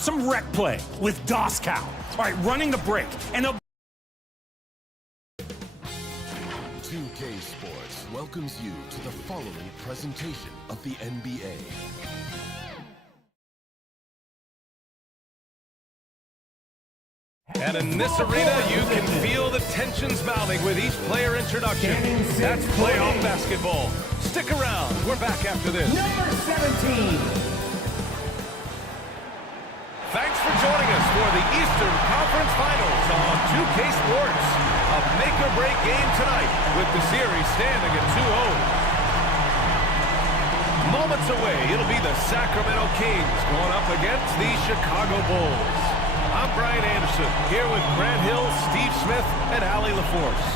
about some rec play with Doskow. All right, running the break. And they'll 2K Sports welcomes you to the following presentation of the NBA. And in this arena, you can feel the tensions mounting with each player introduction. That's playoff basketball. Stick around. We're back after this. Number 17. Thanks for joining us for the Eastern Conference Finals on 2K Sports. A make-or-break game tonight with the series standing at 2-0. Moments away, it'll be the Sacramento Kings going up against the Chicago Bulls. I'm Brian Anderson, here with Grant Hill, Steve Smith, and Allie LaForce.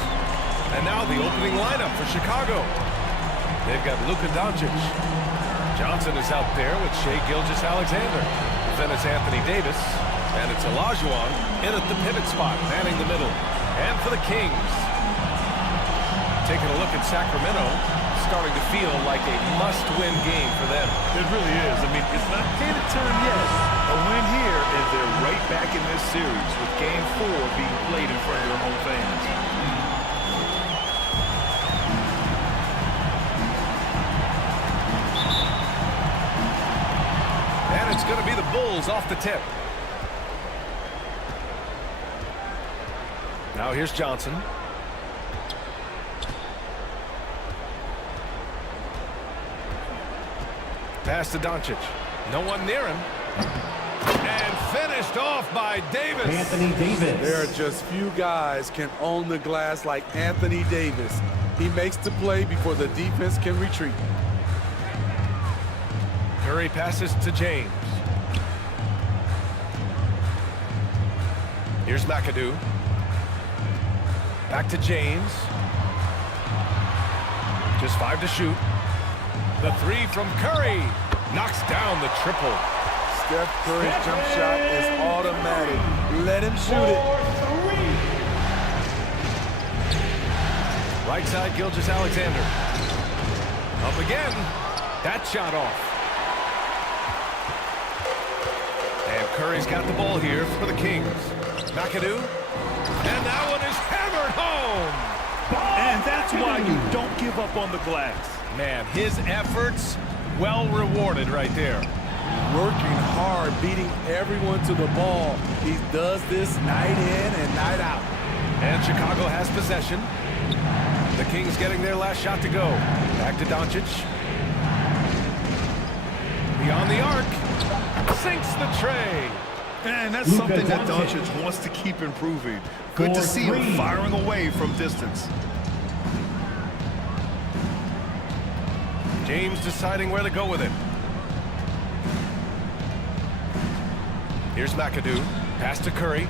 And now the opening lineup for Chicago. They've got Luka Doncic. Johnson is out there with Shai Gilgeous-Alexander. Then it's Anthony Davis. And it's Olajuwon in at the pivot spot, manning the middle. And for the Kings, taking a look at Sacramento, starting to feel like a must-win game for them. It really is. I mean, it's not game to turn yet. A win here, and they're right back in this series with Game 4 being played in front of their home fans. And it's going to be the Bulls off the tip. Now here's Johnson. Pass to Doncic. No one near him. And finished off by Davis. Anthony Davis. There are just few guys can own the glass like Anthony Davis. He makes the play before the defense can retreat. Curry passes to James. Here's McAdoo. Back to James. Just 5 to shoot. The 3 from Curry. Knocks down the triple. Steph Curry's jump shot is automatic. Let him shoot it. Right side, Gilgeous-Alexander. Up again. That shot off. And Curry's got the ball here for the Kings. McAdoo. And that one is hammered home. And that's why you don't give up on the glass. Man, his efforts well rewarded right there. Working hard, beating everyone to the ball. He does this night in and night out. And Chicago has possession. The Kings getting their last shot to go. Back to Doncic. Beyond the arc. Sinks the tray. And that's something that Doncic wants to keep improving. Good to see him firing away from distance. James deciding where to go with it. Here's McAdoo. Pass to Curry.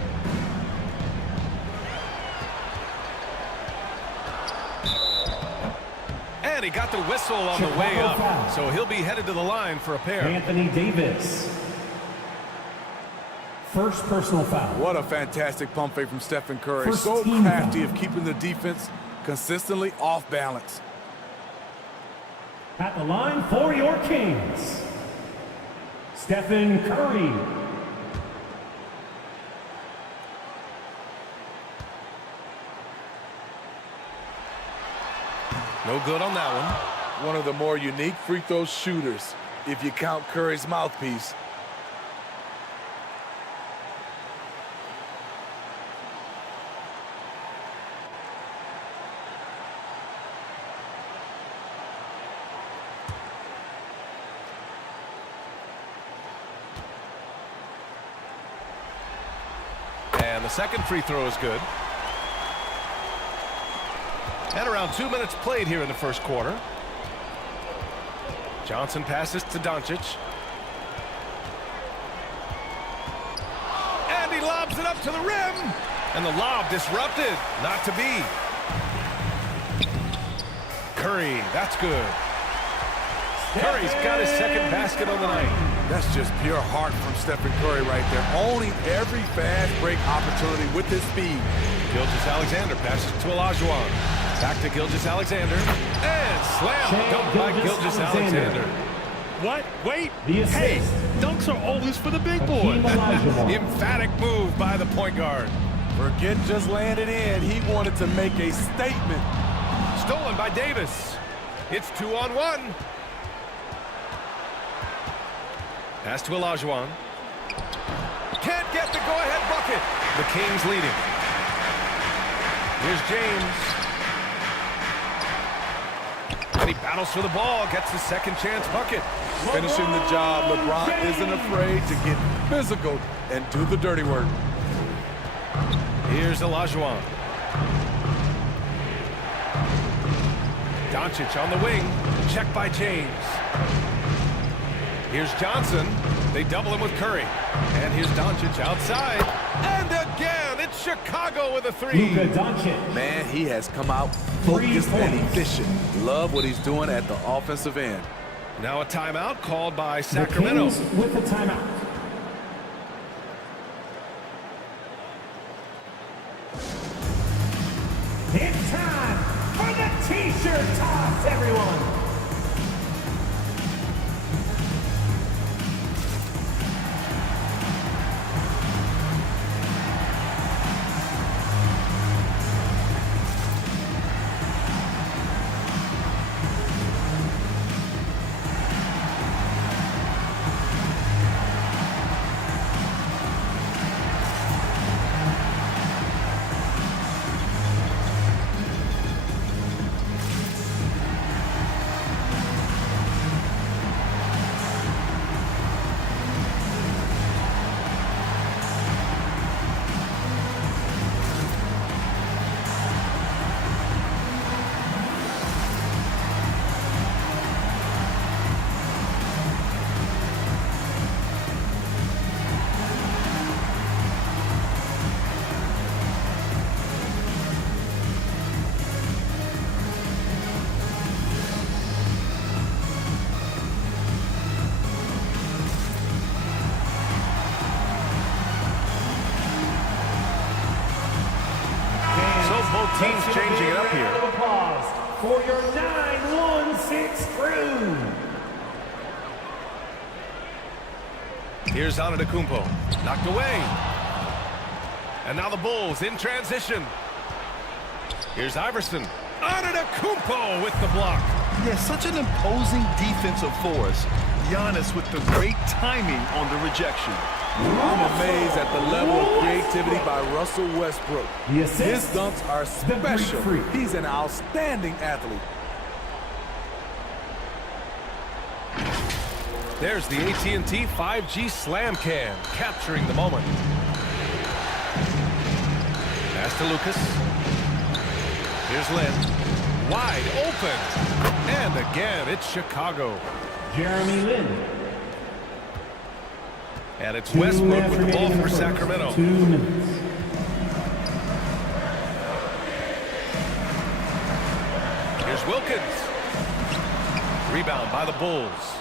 And he got the whistle on the way up. So he'll be headed to the line for a pair. Anthony Davis. First personal foul. What a fantastic pump fake from Stephen Curry. First So team crafty foul. of keeping the defense consistently off balance. At the line for your Kings, Stephen Curry. No good on that one. One of the more unique free throw shooters, if you count Curry's mouthpiece. And the second free throw is good. And around 2 minutes played here in the first quarter. Johnson passes to Doncic. And he lobs it up to the rim. And the lob disrupted. Not to be. Curry, that's good. Curry's got his second basket on the night. That's just pure heart from Stephen Curry right there. Owning every fast break opportunity with his speed. Gilgeous-Alexander passes to Olajuwon. Back to Gilgeous-Alexander. And slam dunk by Gilgeous-Alexander. What? Wait. The Hey, assist. dunks are always for the big Hakeem boy. Olajuwon. Emphatic move by the point guard. Forget just laying it in. He wanted to make a statement. Stolen by Davis. It's 2-on-1. Pass to Olajuwon. Can't get the go-ahead bucket. The Kings leading. Here's James. And he battles for the ball. Gets the second chance bucket. Finishing the job. LeBron isn't afraid to get physical and do the dirty work. Here's Olajuwon. Doncic on the wing. Check by James. Here's Johnson. They double him with Curry. And here's Doncic outside. And again, it's Chicago with a three. Luka Doncic. Man, he has come out focused and efficient. Love what he's doing at the offensive end. Now a timeout called by The Sacramento. Kings with the timeout. It's time for the T-shirt toss, everyone. Both teams changing it up here. Round of applause for your 9-1-6 crew. Here's Antetokounmpo. Knocked away. And now the Bulls in transition. Here's Iverson. Antetokounmpo with the block. Yeah, such an imposing defensive force. Giannis with the great timing on the rejection. I'm amazed at the level of creativity by Russell Westbrook. The assist. His dunks are The Greek special. Freak. He's an outstanding athlete. There's the AT&T 5G Slam Cam, capturing the moment. Pass to Lucas. Here's Lin. Wide open. And again, it's Chicago. Jeremy Lin. And it's 2 Westbrook minutes with the remaining ball in the for first. Sacramento. 2 minutes. Here's Wilkins. Rebound by the Bulls.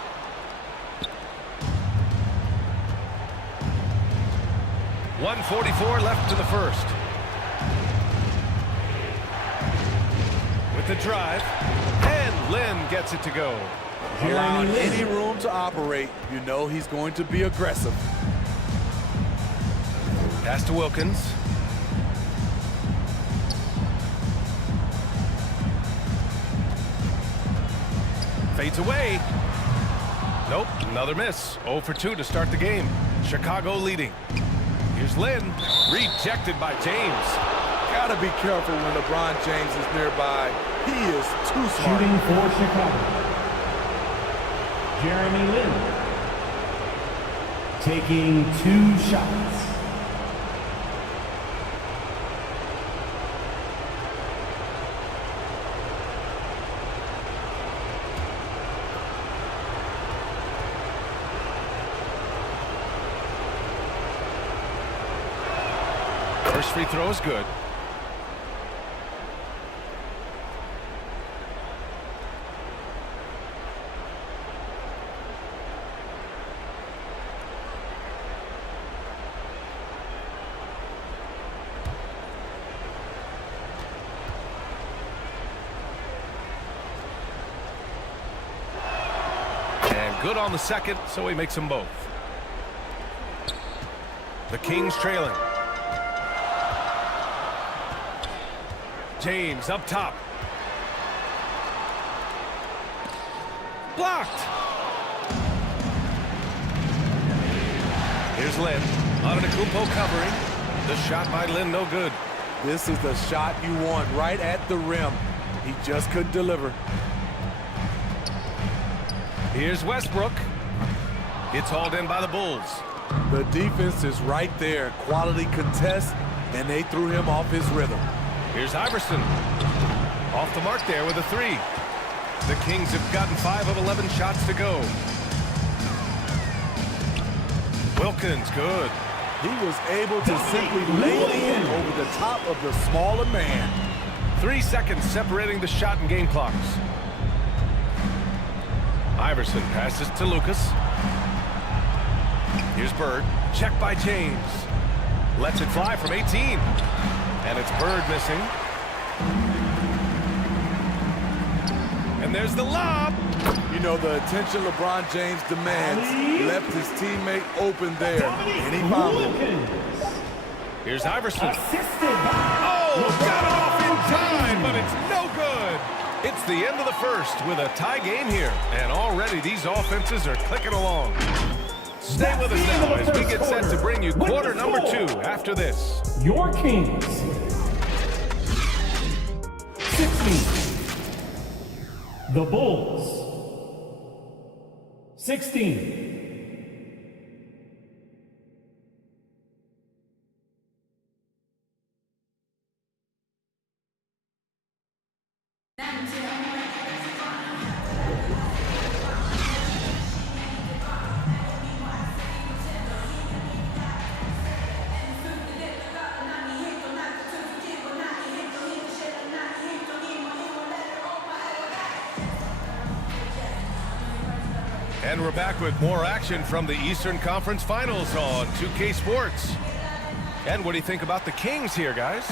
.144 left in the first. With the drive. And Lin gets it to go. Allowing Jeremy Lin. any room to operate, you know he's going to be aggressive. Pass to Wilkins. Fades away. Nope, another miss. 0 for 2 to start the game. Chicago leading. Here's Lin. Rejected by James. Gotta be careful when LeBron James is nearby. He is too smart. Shooting for Chicago. Jeremy Lin. Taking 2 shots. First free throw is good. And Good on the second, so he makes them both. The Kings trailing. James up top. Blocked. Here's Lynn. Antetokounmpo covering. The shot by Lynn, no good. This is the shot you want right at the rim. He just couldn't deliver. Here's Westbrook. It's hauled in by the Bulls. The defense is right there. Quality contest, and they threw him off his rhythm. Here's Iverson. Off the mark there with a three. The Kings have gotten 5 of 11 shots to go. Wilkins, good. He was able to simply lay it in over the top of the smaller man. 3 seconds separating the shot and game clocks. Iverson passes to Lucas. Here's Bird. Check by James. Lets it fly from 18. And it's Bird missing. And there's the lob. You know, the attention LeBron James demands left his teammate open there, and he found him. Here's Iverson. Assisted by Oh, got it off in time, but it's no good. It's the end of the first with a tie game here, and already these offenses are clicking along. Stay with us now as we get set to bring you quarter number 2 after this. your Kings. 60. The Bulls. 16. And we're back with more action from the Eastern Conference Finals on 2K Sports. And what do you think about the Kings here, guys?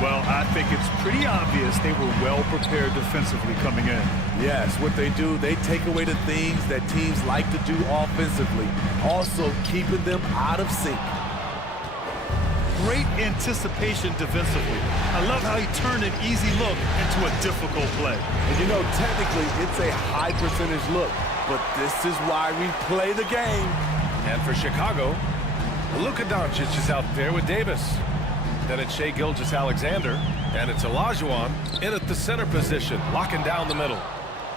Well, I think it's pretty obvious they were well prepared defensively coming in. Yes, what they do, they take away the things that teams like to do offensively, also keeping them out of sync. Great anticipation defensively. I love how he turned an easy look into a difficult play. And you know, technically, it's a high percentage look, but this is why we play the game. And for Chicago, Luka Doncic is out there with Davis. Then it's Shai Gilgeous-Alexander, and it's Olajuwon in at the center position, locking down the middle.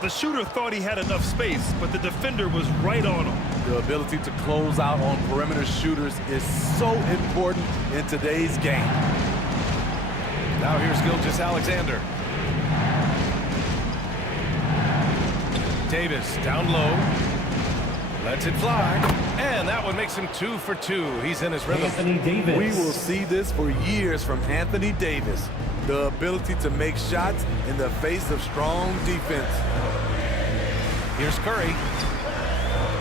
The shooter thought he had enough space, but the defender was right on him. The ability to close out on perimeter shooters is so important in today's game. Now here's Gilgeous-Alexander. Davis down low. Lets it fly. And that one makes him 2 for 2. He's in his rhythm. Anthony Davis. We will see this for years from Anthony Davis. The ability to make shots in the face of strong defense. Here's Curry.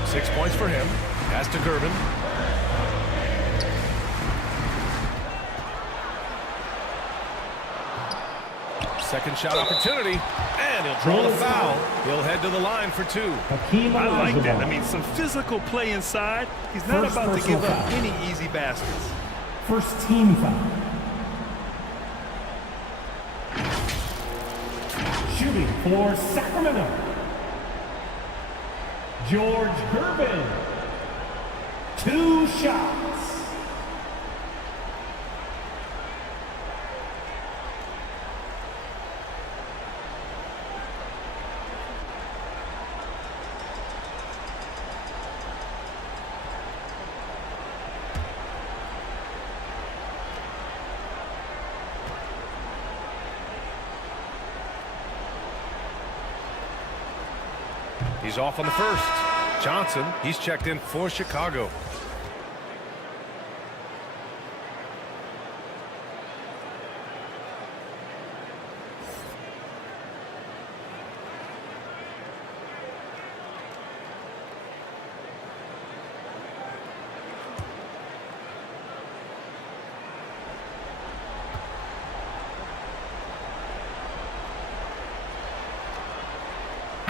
6 points for him. Pass to Gervin. Second shot opportunity. And he'll draw the foul. He'll head to the line for 2. I like that. I mean, some physical play inside. He's not First about to give up personal any easy baskets. First team foul. Shooting for Sacramento. George Gervin. 2 shots. He's off on the first. Johnson, he's checked in for Chicago.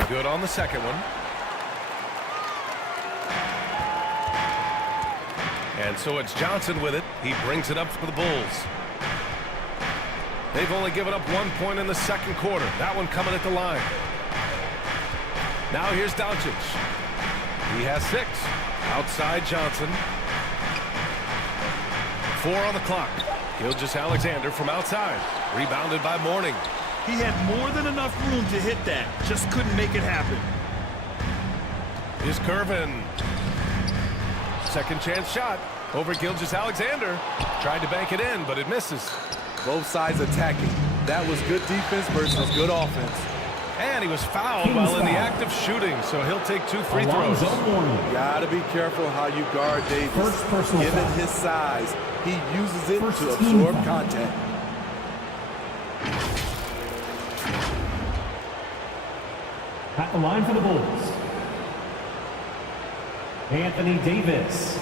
Good on the second one. And so it's Johnson with it. He brings it up for the Bulls. They've only given up 1 point in the second quarter. That one coming at the line. Now here's Doncic. He has 6. Outside Johnson. 4 on the clock. Gilgeous-Alexander from outside. Rebounded by Mourning. He had more than enough room to hit that. Just couldn't make it happen. Here's Curvin. Second chance shot over Gilgeous-Alexander. Tried to bank it in, but it misses. Both sides attacking. That was good defense versus good offense. And he was fouled while in the act of shooting, so he'll take 2 free throws. Gotta be careful how you guard Davis. Given his size, he uses it to absorb contact. At the line for the Bulls, Anthony Davis.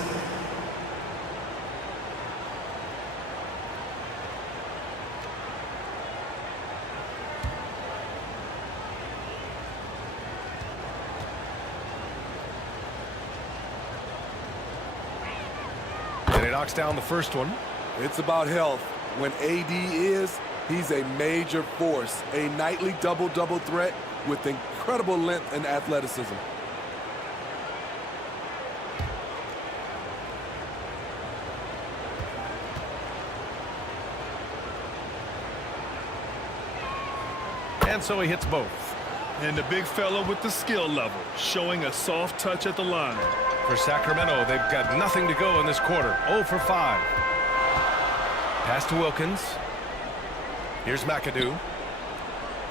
And he knocks down the first one. It's about health. When AD is, he's a major force. A nightly double-double threat with incredible length and athleticism. And so he hits both. And the big fella with the skill level, showing a soft touch at the line. For Sacramento, they've got nothing to go in this quarter. 0 for 5. Pass to Wilkins. Here's McAdoo.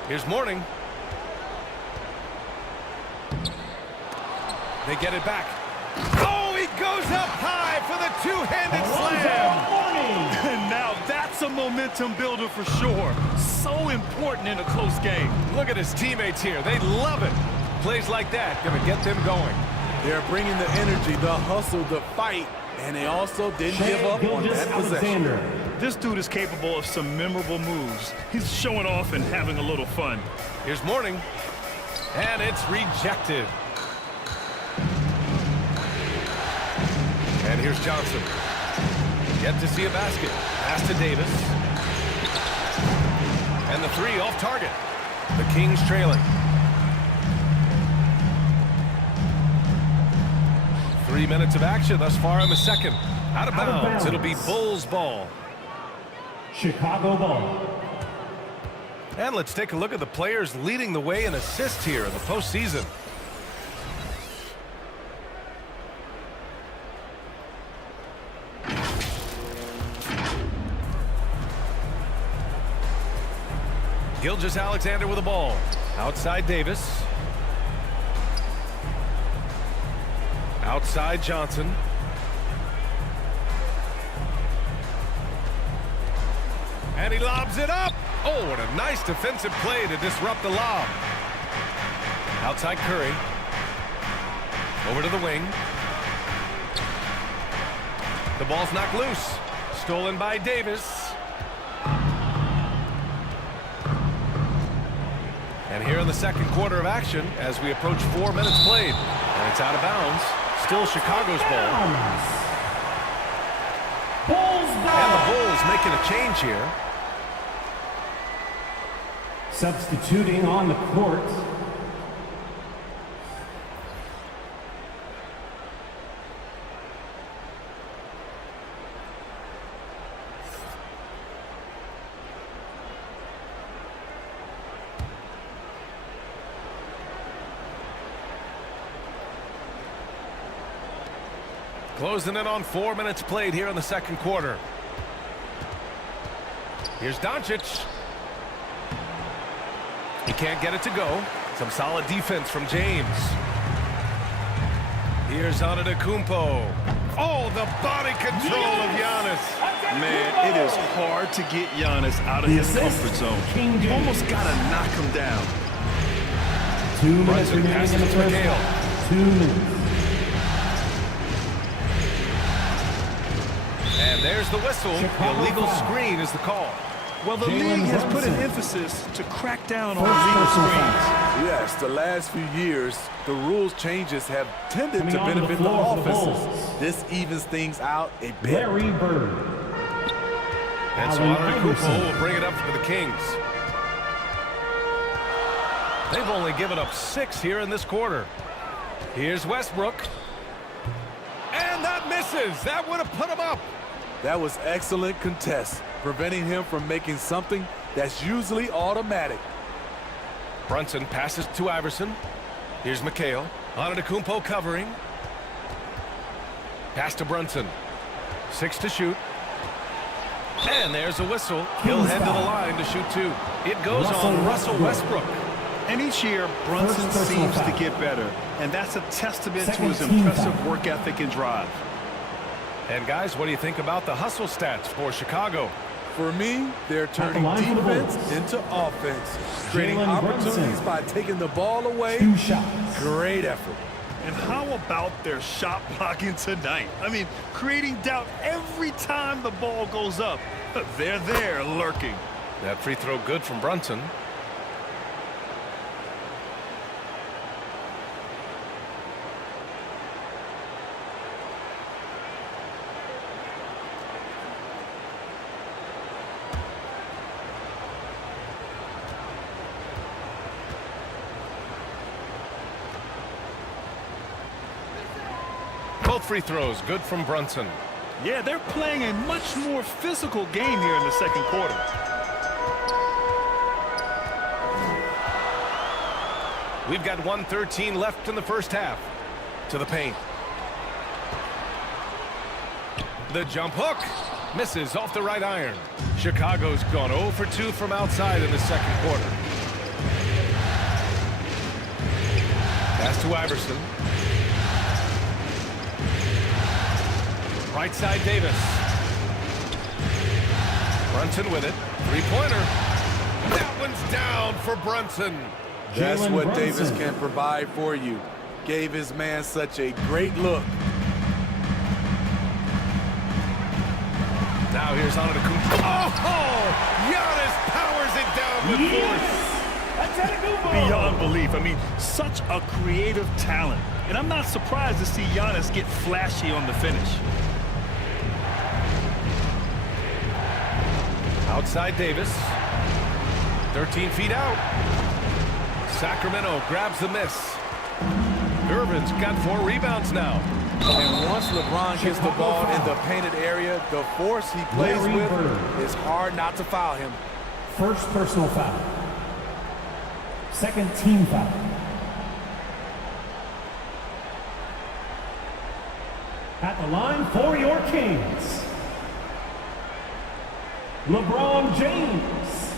Here's Mourning. They get it back. Oh, he goes up high for the two-handed slam. And now that's a momentum builder for sure. So important in a close game. Look at his teammates here. They love it. Plays like that going to get them going. They're bringing the energy, the hustle, the fight, and they also didn't give up on that possession. This dude is capable of some memorable moves. He's showing off and having a little fun. Here's Mourning. And it's rejected. And here's Johnson. Yet to see a basket. Pass to Davis. And the 3 off target. The Kings trailing. 3 minutes of action thus far in the second. Out of bounds. It'll be Bulls ball. Chicago ball. And let's take a look at the players leading the way in assists here in the postseason. Gilgeous-Alexander with the ball. Outside Davis. Outside Johnson. And he lobs it up. Oh, what a nice defensive play to disrupt the lob. Outside Curry. Over to the wing. The ball's knocked loose. Stolen by Davis. And here in the second quarter of action, as we approach 4 minutes played. And it's out of bounds. Still Chicago's ball. Bulls ball. And the Bulls making a change here. Substituting on the court, Closing in on 4 minutes played here in the second quarter. Here's Doncic. He can't get it to go. Some solid defense from James. Here's Antetokounmpo. Oh, the body control of Giannis. Man, it is hard to get Giannis out of his comfort zone. You almost got to knock him down. 2 minutes Brunson remaining in the passes to first McHale. half. 2 minutes. And there's the whistle. Chicago The illegal foul. screen is the call. Well, the Jalen league has put an Brunson. emphasis to crack down on First illegal personal screens. Yes, the last few years, the rules changes have tended Coming to onto the benefit the floor for the offenses. Bulls. This evens things out a bit. Larry Bird. And so Antetokounmpo will bring it up for the Kings. They've only given up 6 here in this quarter. Here's Westbrook. And that misses. That would have put him up. That was excellent contest, preventing him from making something that's usually automatic. Brunson passes to Iverson. Here's McHale. Antetokounmpo covering. Pass to Brunson. 6 to shoot. And there's a whistle. He'll head to the line to shoot 2. It goes on Russell Westbrook. And each year, Brunson seems to get better. And that's a testament to his Second team impressive foul. work ethic and drive. And guys, what do you think about the hustle stats for Chicago? For me, they're turning line for the defense Bulls. into offense, creating Jalen opportunities Brunson. by taking the ball away. 2 shots. Great effort. And how about their shot blocking tonight? I mean, creating doubt every time the ball goes up. They're there lurking. That free throw good from Brunson. Both free throws good from Brunson. Yeah, they're playing a much more physical game here in the second quarter. We've got 1:13 left in the first half. To the paint. The jump hook. Misses off the right iron. Chicago's gone 0 for 2 from outside in the second quarter. Pass to Iverson. Right side Davis. Brunson with it. Three-pointer. That one's down for Brunson. That's Jalen what Brunson. Davis can provide for you. Gave his man such a great look. Now here's Antetokounmpo. Oh! Giannis powers it down with force. Beyond belief. I mean, such a creative talent. And I'm not surprised to see Giannis get flashy on the finish. Outside Davis. 13 feet out. Sacramento grabs the miss. Irvin's got 4 rebounds now. And once LeBron gets the ball in the painted area, the force he plays Larry with, Bird. it's hard not to foul him. First personal foul. Second team foul. At the line for your Kings, LeBron James.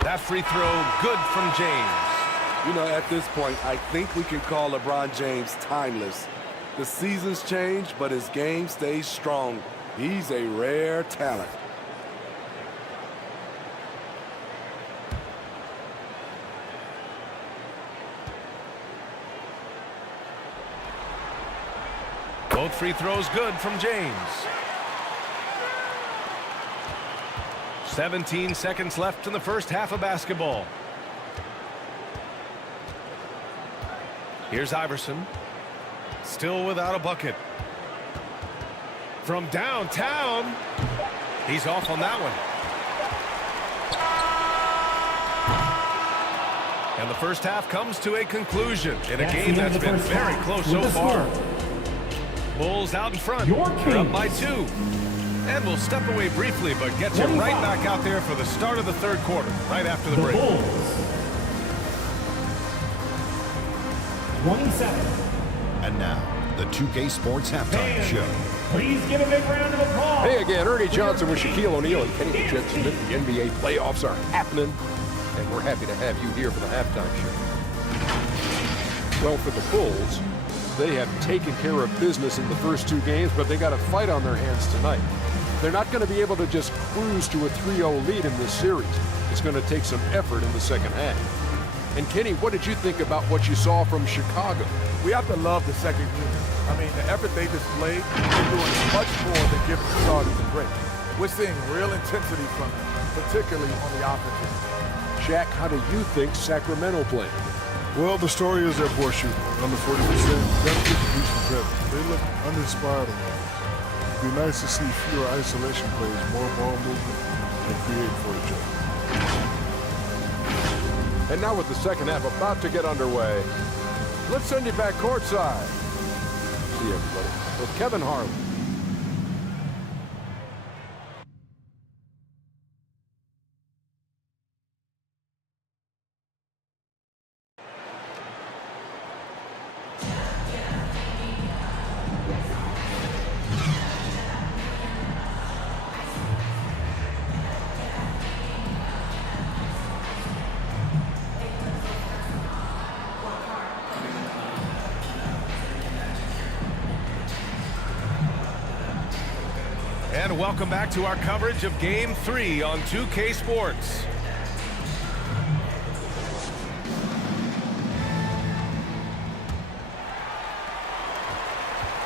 That free throw good from James. You know, at this point, I think we can call LeBron James timeless. The seasons change, but his game stays strong. He's a rare talent. Both free throws good from James. 17 seconds left in the first half of basketball. Here's Iverson. Still without a bucket. From downtown. He's off on that one. And the first half comes to a conclusion in a game that's been very close so far. Bulls out in front. They're up by 2. And we'll step away briefly, but get you right back out there for the start of the third quarter, right after the break. Bulls. 27. And now, the 2K Sports Halftime Show. Please give a big round of applause. Hey again, Ernie Johnson with Shaquille O'Neal and Kenny the Jet Smith. The NBA playoffs are happening, and we're happy to have you here for the halftime show. Well, for the Bulls, they have taken care of business in the first 2 games, but they got a fight on their hands tonight. They're not going to be able to just cruise to a 3-0 lead in this series. It's going to take some effort in the second half. And Kenny, what did you think about what you saw from Chicago? We have to love the second unit. I mean, the effort they displayed, they're doing much more than giving the starters a break. We're seeing real intensity from them, particularly on the offensive end. Shaq, how do you think Sacramento played? Well, the story is their poor shooting, under 40%. That's give the some credit. They look uninspired on that. It'd be nice to see fewer isolation plays, more ball movement, and create for each other. And now with the second half about to get underway, let's send you back courtside. See everybody with Kevin Harlan. And welcome back to our coverage of Game 3 on 2K Sports.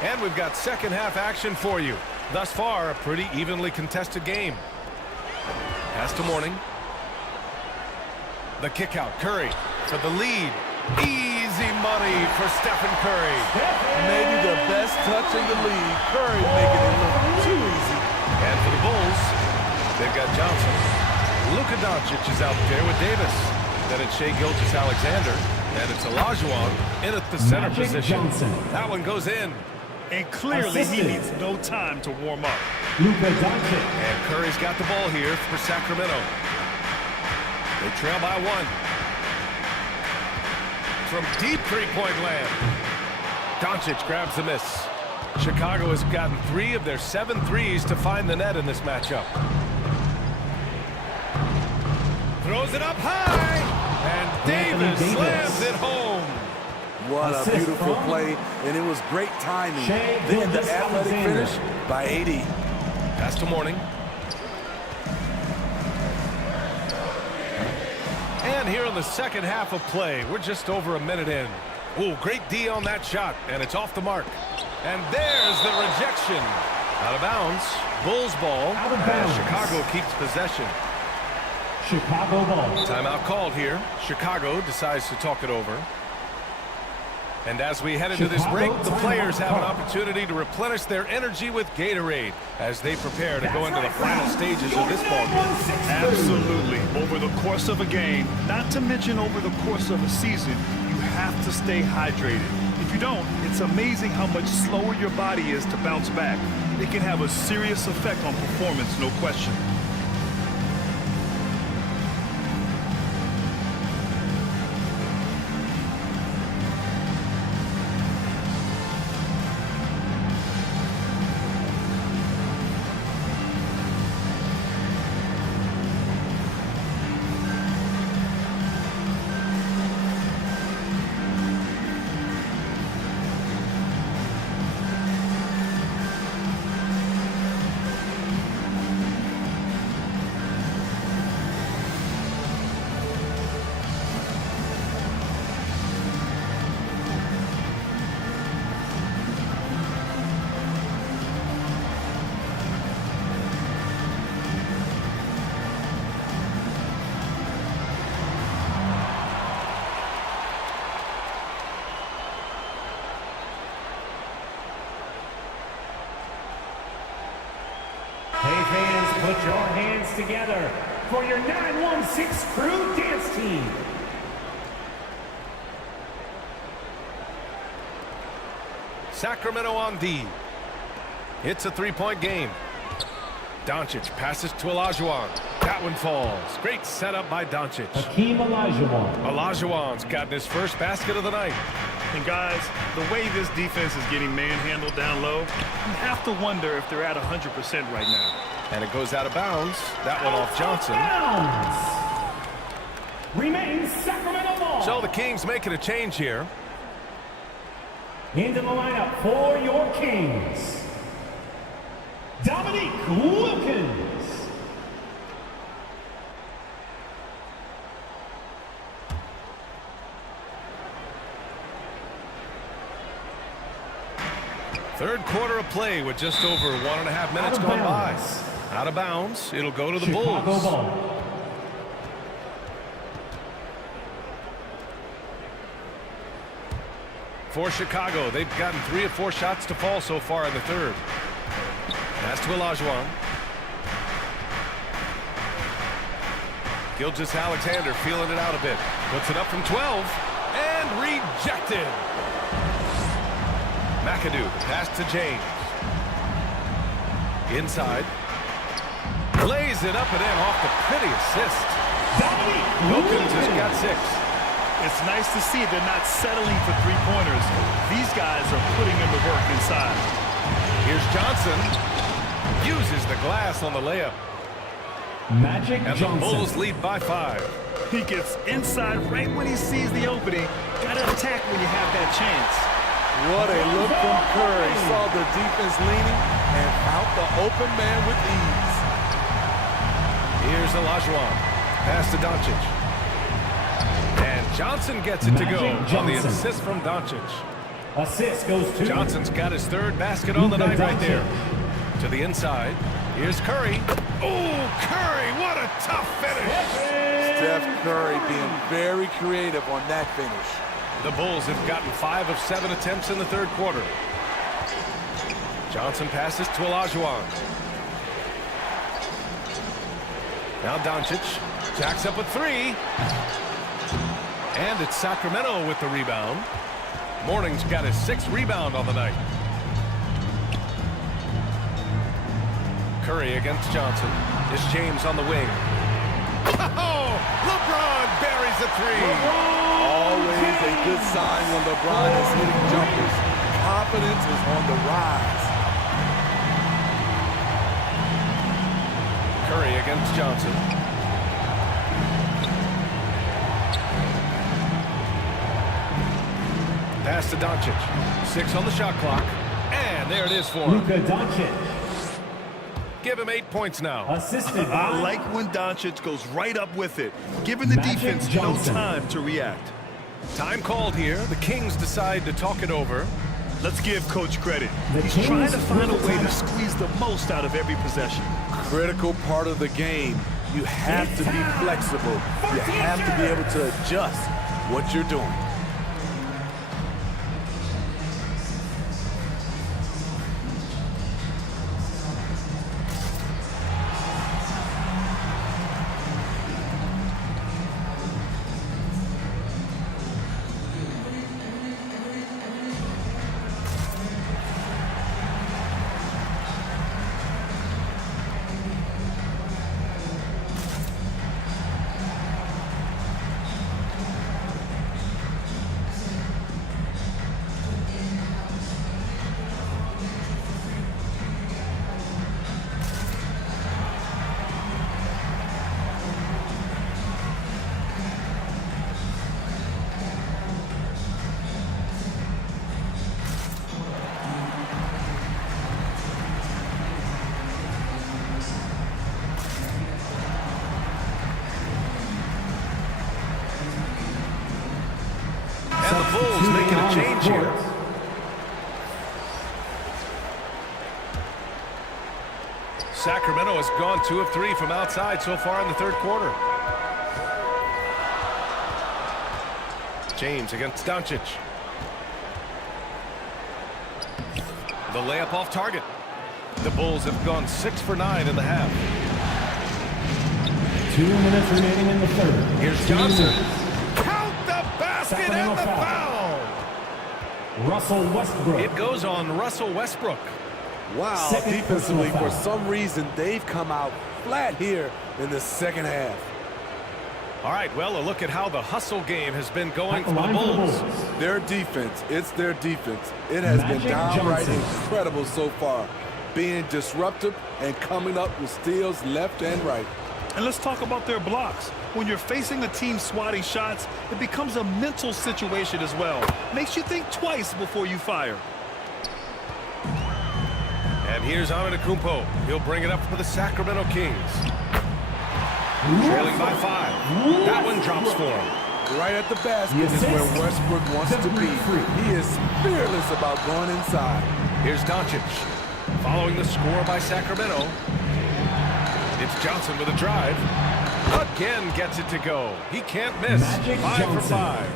And we've got second half action for you. Thus far, a pretty evenly contested game. Pass to Mourning. The kick out, Curry for the lead. Easy money for Stephen Curry. Maybe the best touch in the league. Curry making it look too easy. And for the Bulls, they've got Johnson. Luka Doncic is out there with Davis. Then it's Shai Gilgeous-Alexander. And it's Olajuwon in at the center Magic position. Johnson. That one goes in. And clearly he Assisted. needs no time to warm up. Luka Doncic. And Curry's got the ball here for Sacramento. They trail by one. From deep three-point land. Doncic grabs the miss. Chicago has gotten 3 of their 7 threes to find the net in this matchup. Throws it up high. And Davis slams it home. What a Assist beautiful from play, and it was great timing. Shai Then the athletic Gilgeous-Alexander. finish by AD. Pass to Mourning. And here in the second half of play, we're just over a minute in. Ooh, great D on that shot, and it's off the mark. And there's the rejection. Out of bounds. Bulls ball. Out of As bounds. Chicago keeps possession. Chicago ball. Timeout called here. Chicago decides to talk it over. And as we head into this break, Chicago the players timeout have an call. opportunity to replenish their energy with Gatorade as they prepare to go into the final stages of this ballgame. Absolutely. Over the course of a game, not to mention over the course of a season, you have to stay hydrated. If you don't, it's amazing how much slower your body is to bounce back. It can have a serious effect on performance, no question. Hey fans, put your hands together for your 916 Crew Dance Team. Sacramento on D. It's a three-point game. Doncic passes to Olajuwon. That one falls. Great setup by Doncic. Hakeem Olajuwon. Olajuwon's gotten his first basket of the night. And guys, the way this defense is getting manhandled down low, you have to wonder if they're at 100% right now. And it goes out of bounds. That one off Johnson. Bounds. Remains Sacramento ball. So the Kings making a change here. Into the lineup for your Kings, Dominique Wilkins. Third quarter of play with just over 1.5 minutes gone by. Out of bounds. It'll go to the Chicago Bulls. ball. For Chicago, they've gotten 3 of 4 shots to fall so far in the third. Pass to Olajuwon. Gilgeous-Alexander feeling it out a bit. Puts it up from 12 and rejected. McAdoo, pass to James. Inside. Lays it up and in off the pretty assist. Wilkins has got 6. It's nice to see they're not settling for three-pointers. These guys are putting in the work inside. Here's Johnson. Uses the glass on the layup. Magic And Johnson. the Bulls lead by 5. He gets inside right when he sees the opening. Gotta attack when you have that chance. What a look from Curry. Saw the defense leaning and found the open man with ease. Here's Olajuwon. Pass to Doncic. And Johnson gets it to go on the assist from Doncic. Assist goes to Johnson's got his 3rd basket on the night right there. To the inside. Here's Curry. Oh, Curry, what a tough finish. Steph Curry being very creative on that finish. The Bulls have gotten 5 of 7 attempts in the third quarter. Johnson passes to Olajuwon. Now Doncic jacks up a 3. And it's Sacramento with the rebound. Morning's got his 6th rebound on the night. Curry against Johnson. It's James on the wing. Oh, LeBron buries a 3. Always a good sign when LeBron is hitting jumpers. Confidence is on the rise. Curry against Johnson. Pass to Doncic. 6 on the shot clock. And there it is for him. Luka Doncic. Give him 8 points now. Assisted I by like when Doncic goes right up with it, giving the Magic defense Johnson. no time to react. Time called here. The Kings decide to talk it over. Let's give Coach credit. The He's Kings trying to find a with the way to timeout. squeeze the most out of every possession. Critical part of the game. You have to be flexible. You have to be able to adjust what you're doing. And the Bulls making a change here. Sacramento has gone 2 of 3 from outside so far in the third quarter. James against Doncic. The layup off target. The Bulls have gone 6 for 9 in the half. 2 minutes remaining in the third. Here's Johnson. Count the basket Sacramento and the foul. foul. Russell Westbrook. It goes on Russell Westbrook. Wow, Second defensively, personal for foul. some reason, they've come out flat here in the second half. All right, well, a look at how the hustle game has been going At for the line for the Bulls. Bulls. Their defense, it's their defense. It has been Magic downright Johnson. incredible so far, being disruptive and coming up with steals left and right. And let's talk about their blocks. When you're facing a team swatting shots, it becomes a mental situation as well. Makes you think twice before you fire. And here's Antetokounmpo. He'll bring it up for the Sacramento Kings. Trailing by 5. That one drops for him. Right at the basket is where Westbrook wants to be. He is fearless about going inside. Here's Doncic. Following the score by Sacramento. It's Johnson with a drive. Again gets it to go. He can't miss. 5 for 5.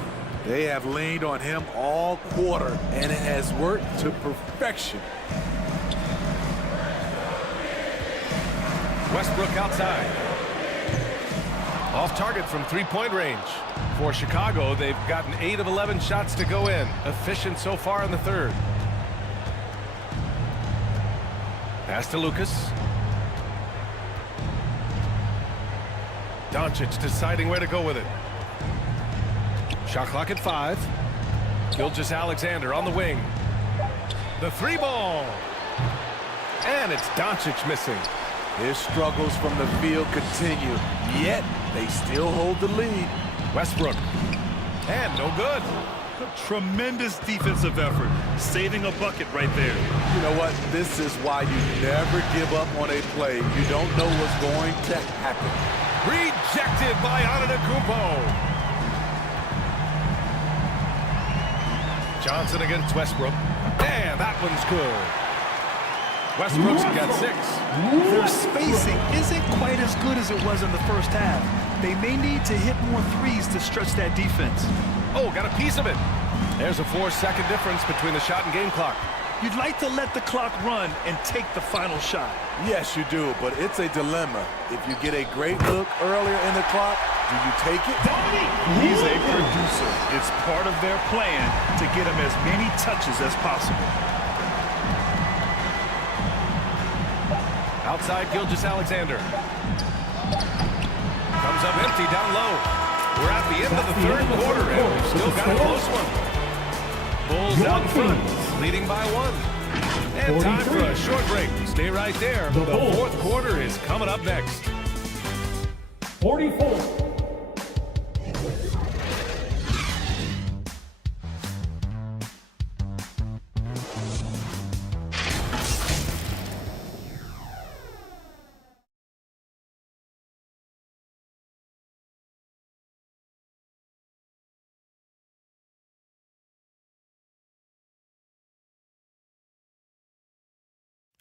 They have leaned on him all quarter, and it has worked to perfection. Westbrook outside. Off target from three-point range. For Chicago, they've gotten 8 of 11 shots to go in. Efficient so far in the third. Pass to Lucas. Doncic deciding where to go with it. Shot clock at 5. Gilgeous-Alexander on the wing. The 3-ball. And it's Doncic missing. His struggles from the field continue, yet they still hold the lead. Westbrook. And no good. Tremendous defensive effort, saving a bucket right there. You know what? This is why you never give up on a play. You don't know what's going to happen. Rejected by Antetokounmpo. Johnson against Westbrook. And that one's good. Westbrook's got 6. Their spacing isn't quite as good as it was in the first half. They may need to hit more threes to stretch that defense. Oh, got a piece of it. There's a 4-second difference between the shot and game clock. You'd like to let the clock run and take the final shot. Yes, you do, but it's a dilemma. If you get a great look earlier in the clock, do you take it? He's a producer. It's part of their plan to get him as many touches as possible. Outside Gilgeous-Alexander. Comes up empty down low. We're at the end of the third quarter, and we've still got a close one. Bulls out in front, leading by 1. And time for a short break. Stay right there. The fourth quarter is coming up next. 44.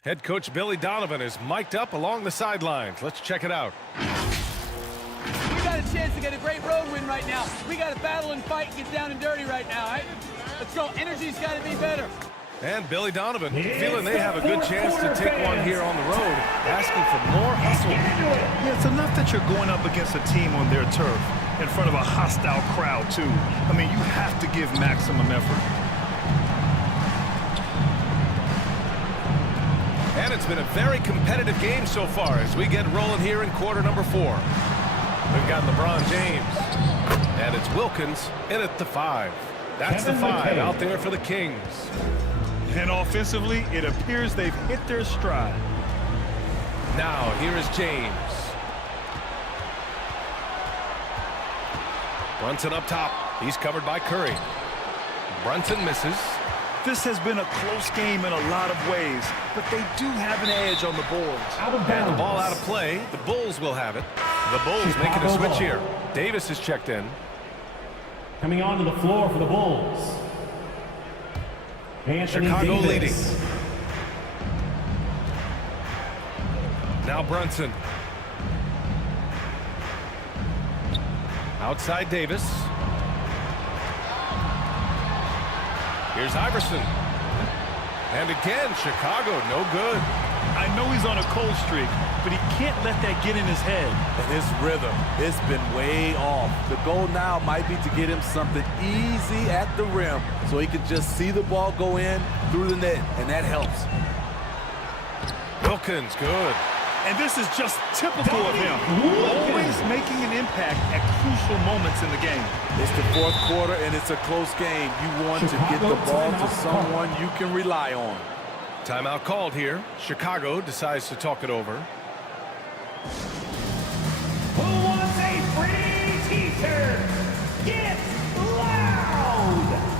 Head coach Billy Donovan is mic'd up along the sidelines. Let's check it out. We got a chance to get a great road win right now. We got to battle and fight and get down and dirty right now, right? Let's go. Energy's got to be better. And Billy Donovan feeling they have a good chance to take one here on the road, asking for more hustle. Yeah, it's enough that you're going up against a team on their turf in front of a hostile crowd, too. I mean, you have to give maximum effort. And it's been a very competitive game so far as we get rolling here in quarter number 4. We've got LeBron James. And it's Wilkins in at the 5. That's the 5 out there for the Kings. And offensively, it appears they've hit their stride. Now, here is James. Brunson up top. He's covered by Curry. Brunson misses. This has been a close game in a lot of ways, but they do have an edge on the boards. And the ball out of play. The Bulls will have it. The Bulls making a switch here. Davis is checked in. Coming onto the floor for the Bulls. Anthony Chicago Davis. leading. Now Brunson. Outside Davis. Here's Iverson. And again, Chicago, no good. I know he's on a cold streak, but he can't let that get in his head. And his rhythm, it's been way off. The goal now might be to get him something easy at the rim so he can just see the ball go in through the net, and that helps. Wilkins, good. And this is just typical of him. Always making an impact at crucial moments in the game. It's the fourth quarter, and it's a close game. You want to get the ball to someone you can rely on. Timeout called here. Chicago decides to talk it over. Who wants a free t-shirt? Get loud!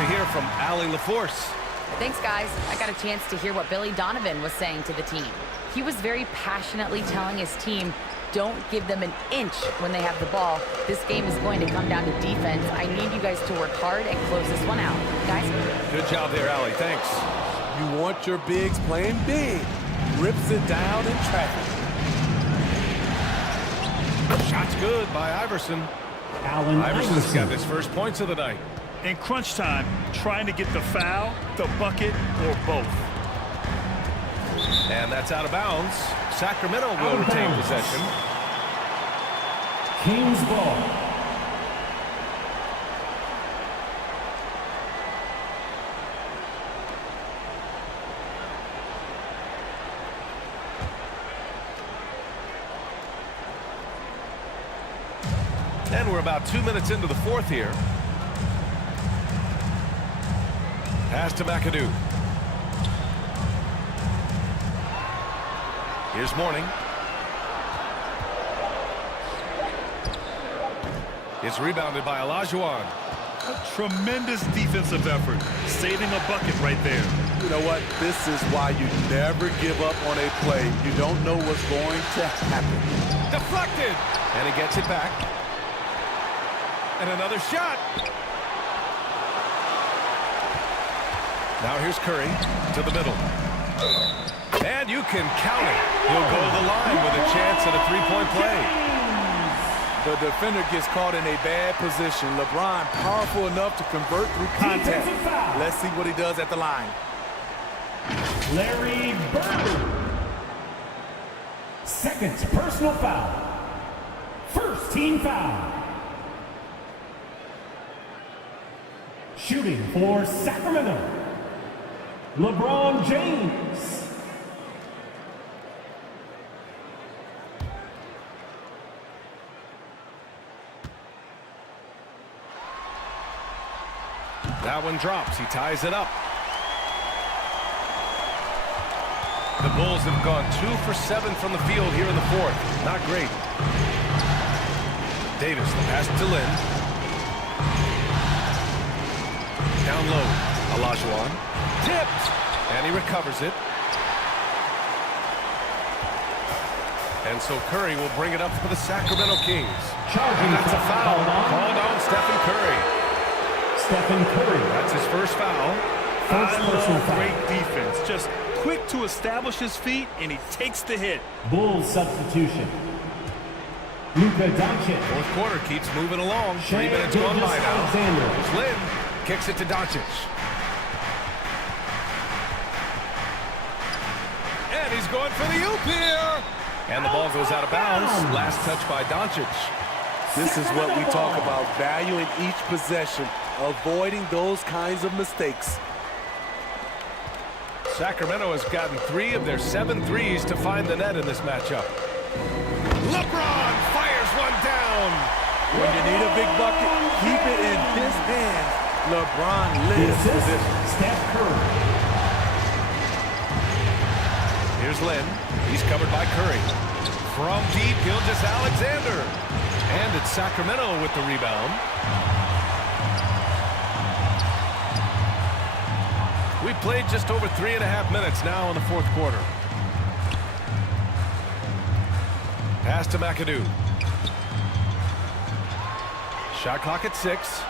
to hear from Allie LaForce. Thanks, guys. I got a chance to hear what Billy Donovan was saying to the team. He was very passionately telling his team, don't give them an inch when they have the ball. This game is going to come down to defense. I need you guys to work hard and close this one out. Guys? Good job there, Allie. Thanks. You want your bigs playing big. Rips it down in traffic. Shot's good by Iverson. Iverson's got his first points of the night. In crunch time, trying to get the foul, the bucket, or both. And that's out of bounds. Sacramento will retain possession. Kings ball. And we're about 2 minutes into the fourth here. Pass to McAdoo. Here's Mourning. It's rebounded by Olajuwon. A tremendous defensive effort, saving a bucket right there. You know what? This is why you never give up on a play. You don't know what's going to happen. Deflected. And he gets it back. And another shot. Now here's Curry to the middle. And you can count it. He'll go to the line with a chance at a three-point play. The defender gets caught in a bad position. LeBron powerful enough to convert through contact. Let's see what he does at the line. Larry Bird. Second personal foul. First team foul. Shooting for Sacramento, LeBron James. That one drops. He ties it up. The Bulls have gone 2 for 7 from the field here in the fourth. Not great. Davis, the pass to Lynn. Down low, Olajuwon. Tipped! And he recovers it. And so Curry will bring it up for the Sacramento Kings. And that's a foul. Called on Stephen Curry. Stephen Curry. That's his first foul. Great defense. Just quick to establish his feet, and he takes the hit. Bulls substitution. Luka Doncic. Fourth quarter keeps moving along. 3 minutes gone by now. There's Lynn. Kicks it to Doncic. And he's going for the oop here. And the ball goes out of bounds. Last touch by Doncic. This is what we talk about, valuing each possession, avoiding those kinds of mistakes. Sacramento has gotten 3 of their 7 threes to find the net in this matchup. LeBron fires one down. When you need a big bucket, keep it in his hands. LeBron lives for this. Steph Curry. Here's Lynn. He's covered by Curry. From deep, Gilgeous-Alexander. And it's Sacramento with the rebound. We played just over 3.5 minutes now in the fourth quarter. Pass to McAdoo. Shot clock at 6.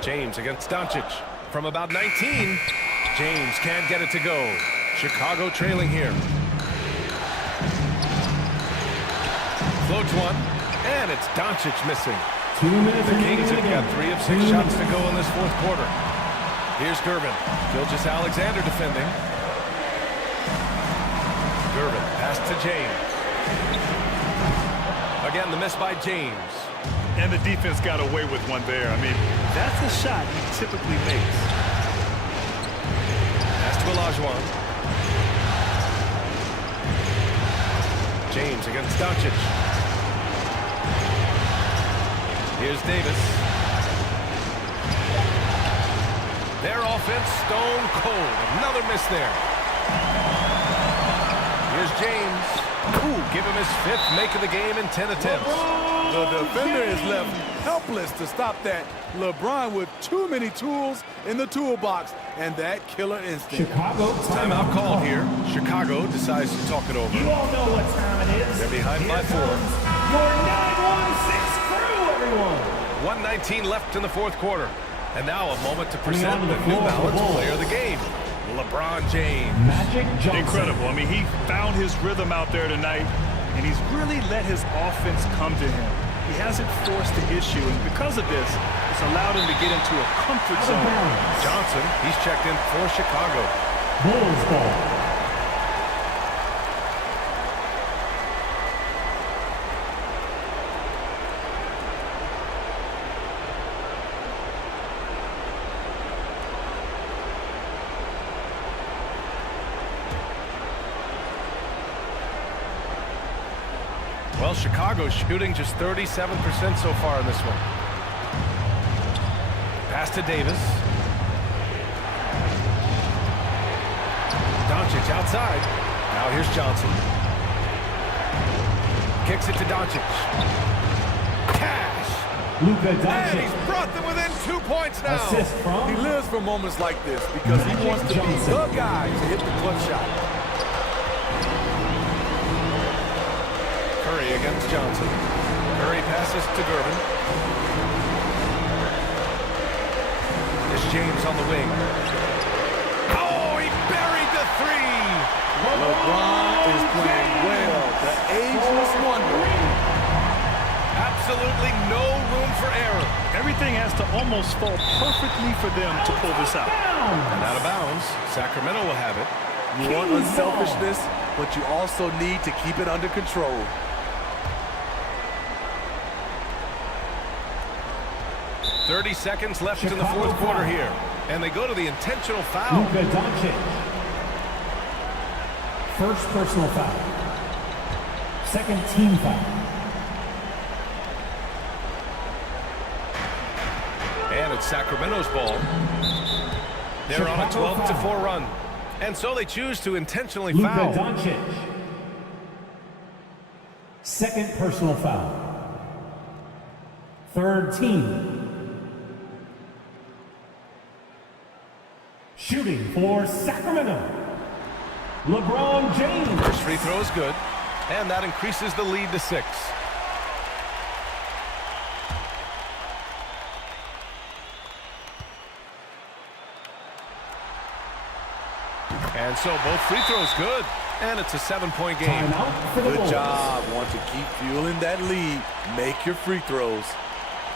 James against Doncic from about 19. James can't get it to go. Chicago trailing here. Floats one, and it's Doncic missing. 2 minutes. The Kings have got 3 of 6 shots to go in this fourth quarter. Here's Gervin. Gilgeous-Alexander defending. Gervin, pass to James. Again, the miss by James. And the defense got away with one there. I mean, that's a shot he typically makes. Pass to Olajuwon. James against Doncic. Here's Davis. Their offense stone cold. Another miss there. Here's James. Ooh, give him his 5th make of the game in 10 attempts. The defender is left helpless to stop that. LeBron with too many tools in the toolbox and that killer instinct. Chicago Timeout called here. Chicago decides to talk it over. You all know what time it is. They're behind by 4. Your 916 crew, everyone. 1:19 left in the fourth quarter. And now a moment to present the New Balance player of the game, LeBron James. Magic Johnson. Incredible. I mean, he found his rhythm out there tonight, and he's really let his offense come to him. He hasn't forced the issue, and because of this, it's allowed him to get into a comfort zone. Johnson, he's checked in for Chicago. Bulls ball. Well, Chicago's shooting just 37% so far in this one. Pass to Davis. Doncic outside. Now here's Johnson. Kicks it to Doncic. Cash. Luka And Doncic. he's brought them within 2 points now. Assist from. He lives for moments like this because he wants to be the guy to hit the clutch shot. Curry against Johnson. Curry passes to Gervin. There's James on the wing. Oh, he buried the 3. LeBron is playing well. The ageless wonder. Absolutely no room for error. Everything has to almost fall perfectly for them to pull this out. And out of bounds. Sacramento will have it. You want unselfishness, but you also need to keep it under control. 30 seconds left in the fourth quarter here. And they go to the intentional foul. Luka Doncic. First personal foul. Second team foul. And it's Sacramento's ball. They're on a 12-4 run. And so they choose to intentionally foul. Luka Doncic. Second personal foul. Third team. Shooting for Sacramento, LeBron James. First free throw is good, and that increases the lead to 6. And so both free throws good, and it's a 7-point game. Good job. Want to keep fueling that lead. Make your free throws.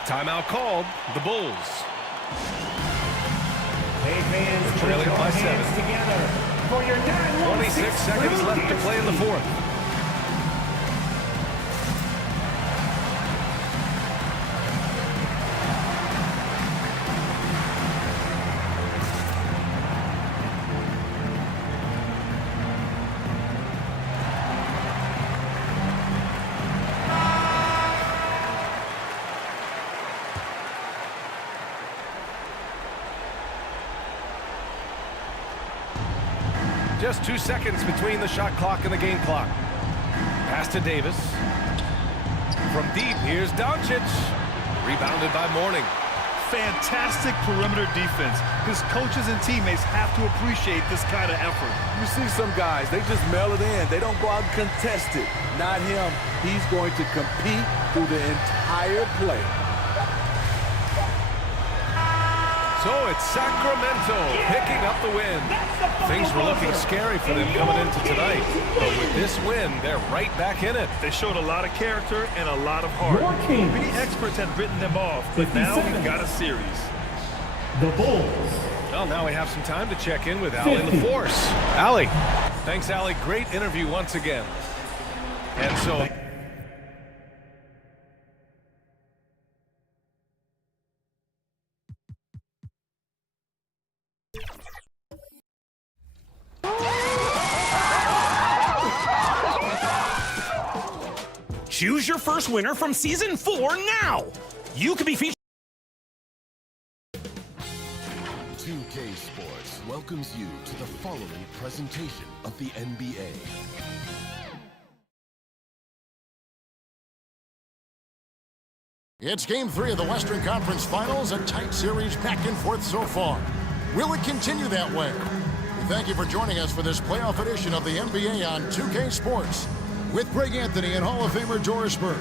Timeout called. The Bulls. Hey fans, trailing by 7. Together for your 26 seconds left to play in the fourth. Just 2 seconds between the shot clock and the game clock. Pass to Davis. From deep, here's Doncic. Rebounded by Mourning. Fantastic perimeter defense. His coaches and teammates have to appreciate this kind of effort. You see some guys, they just mail it in. They don't go out and contest it. Not him. He's going to compete through the entire play. So it's Sacramento picking up the win. Things were looking scary for them coming into tonight. But with this win, they're right back in it. They showed a lot of character and a lot of heart. Many experts had written them off, but now we've got a series. The Bulls. Well, now we have some time to check in with Allie LaForce. Allie. Thanks, Allie. Great interview once again. And so... Choose your first winner from Season 4 now! You could be featured... 2K Sports welcomes you to the following presentation of the NBA. It's Game 3 of the Western Conference Finals, a tight series back and forth so far. Will it continue that way? We thank you for joining us for this playoff edition of the NBA on 2K Sports. With Greg Anthony and Hall of Famer Doris Burke,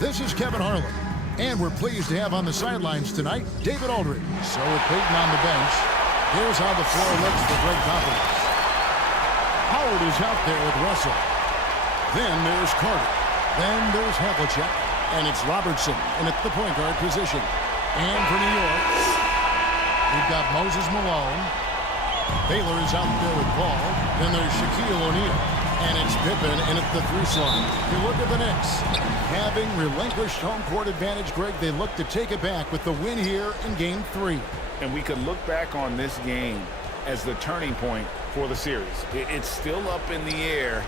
this is Kevin Harlan. And we're pleased to have on the sidelines tonight, David Aldridge. So with Peyton on the bench, here's how the floor looks for Greg Popovich. Howard is out there with Russell. Then there's Carter. Then there's Havlicek. And it's Robertson in at the point guard position. And for New York, we've got Moses Malone. Baylor is out there with Paul. Then there's Shaquille O'Neal. And it's Pippen in at the 3 slot. You look at the Knicks. Having relinquished home court advantage, Greg, they look to take it back with the win here in Game 3. And we could look back on this game as the turning point for the series. It's still up in the air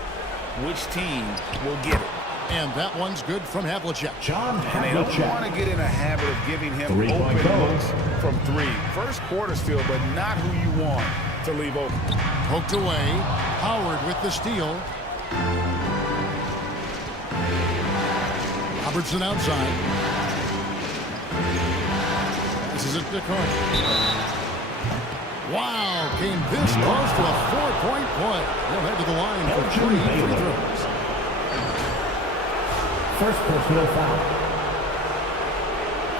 which team will get it. And that one's good from Havlicek. And they don't want to get in a habit of giving him open looks from 3. First quarter still, but not who you want to leave open. Poked away. Howard with the steal. Robertson outside. This is it to Carter. Wow, came this close to a 4-point play. He'll head to the line for 3 free throws. First personal foul.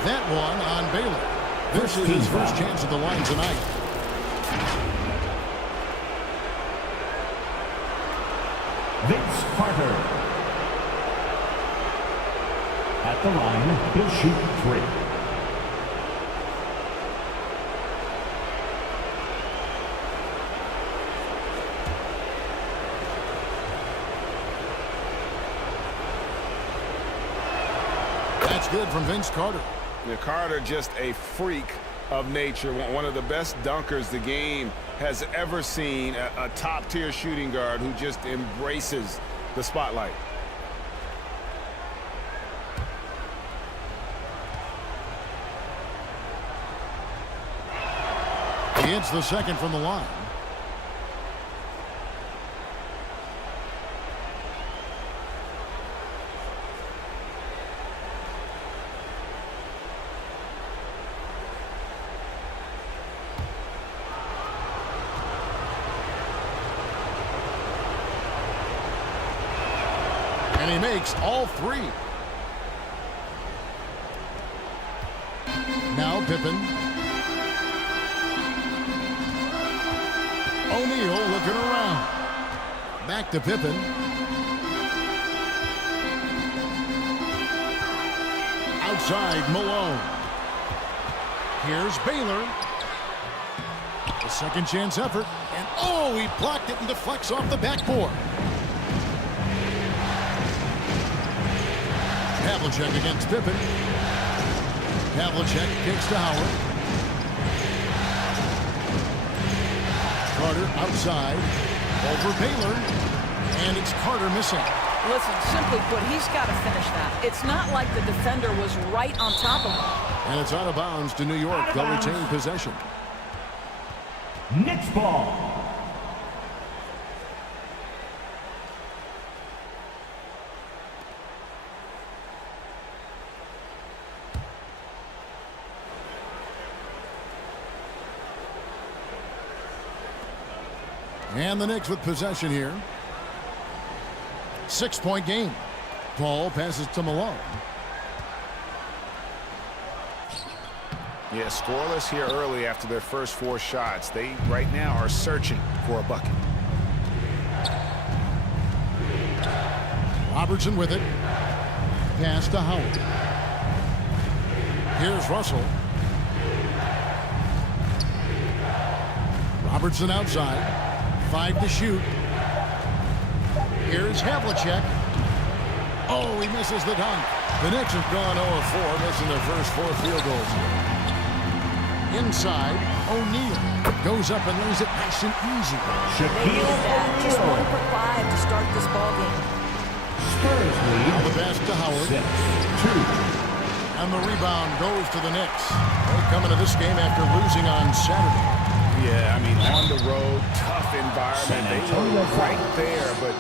That one on Baylor. This is his first chance at the line tonight. Vince Carter. At the line, he'll shoot 3. That's good from Vince Carter. Yeah, Carter just a freak of nature. One of the best dunkers the game has ever seen. A top-tier shooting guard who just embraces the spotlight. He hits the second from the line. And he makes all 3. Now Pippen. O'Neal looking around. Back to Pippen. Outside Malone. Here's Baylor. A second chance effort. And oh, he blocked it and deflects off the backboard. Havlicek against Pippen. Havlicek kicks to Howard. Carter outside. Over Baylor. And it's Carter missing. Listen, simply put, he's got to finish that. It's not like the defender was right on top of him. And it's out of bounds to New York. They'll retain possession. Knicks ball. And the Knicks with possession here. 6-point game. Paul passes to Malone. Yeah, scoreless here early after their first 4 shots. They right now are searching for a bucket. Robertson with it. Pass to Howard. Here's Russell. Robertson outside. 5 to shoot. Here's Havlicek. Oh, he misses the dunk. The Knicks have gone 0-4, missing their first 4 field goals. Inside, O'Neal goes up and lays it nice and easy. Shaquille O'Neal. Just 1 for 5 to start this ball game. Spurs lead. Now the pass to Howard. 6-2. And the rebound goes to the Knicks. They're coming to this game after losing on Saturday. Yeah, I mean, on the road, tough environment. They were right there, but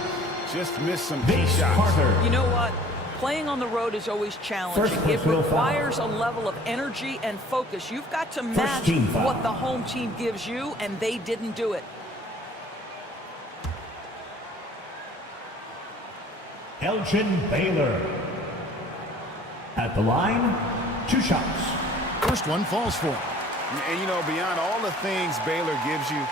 just missed some key shots. You know what? Playing on the road is always challenging. It requires a level of energy and focus. You've got to match what the home team gives you, and they didn't do it. Elgin Baylor. At the line, 2 shots. First one falls for him. And, you know, beyond all the things Baylor gives you,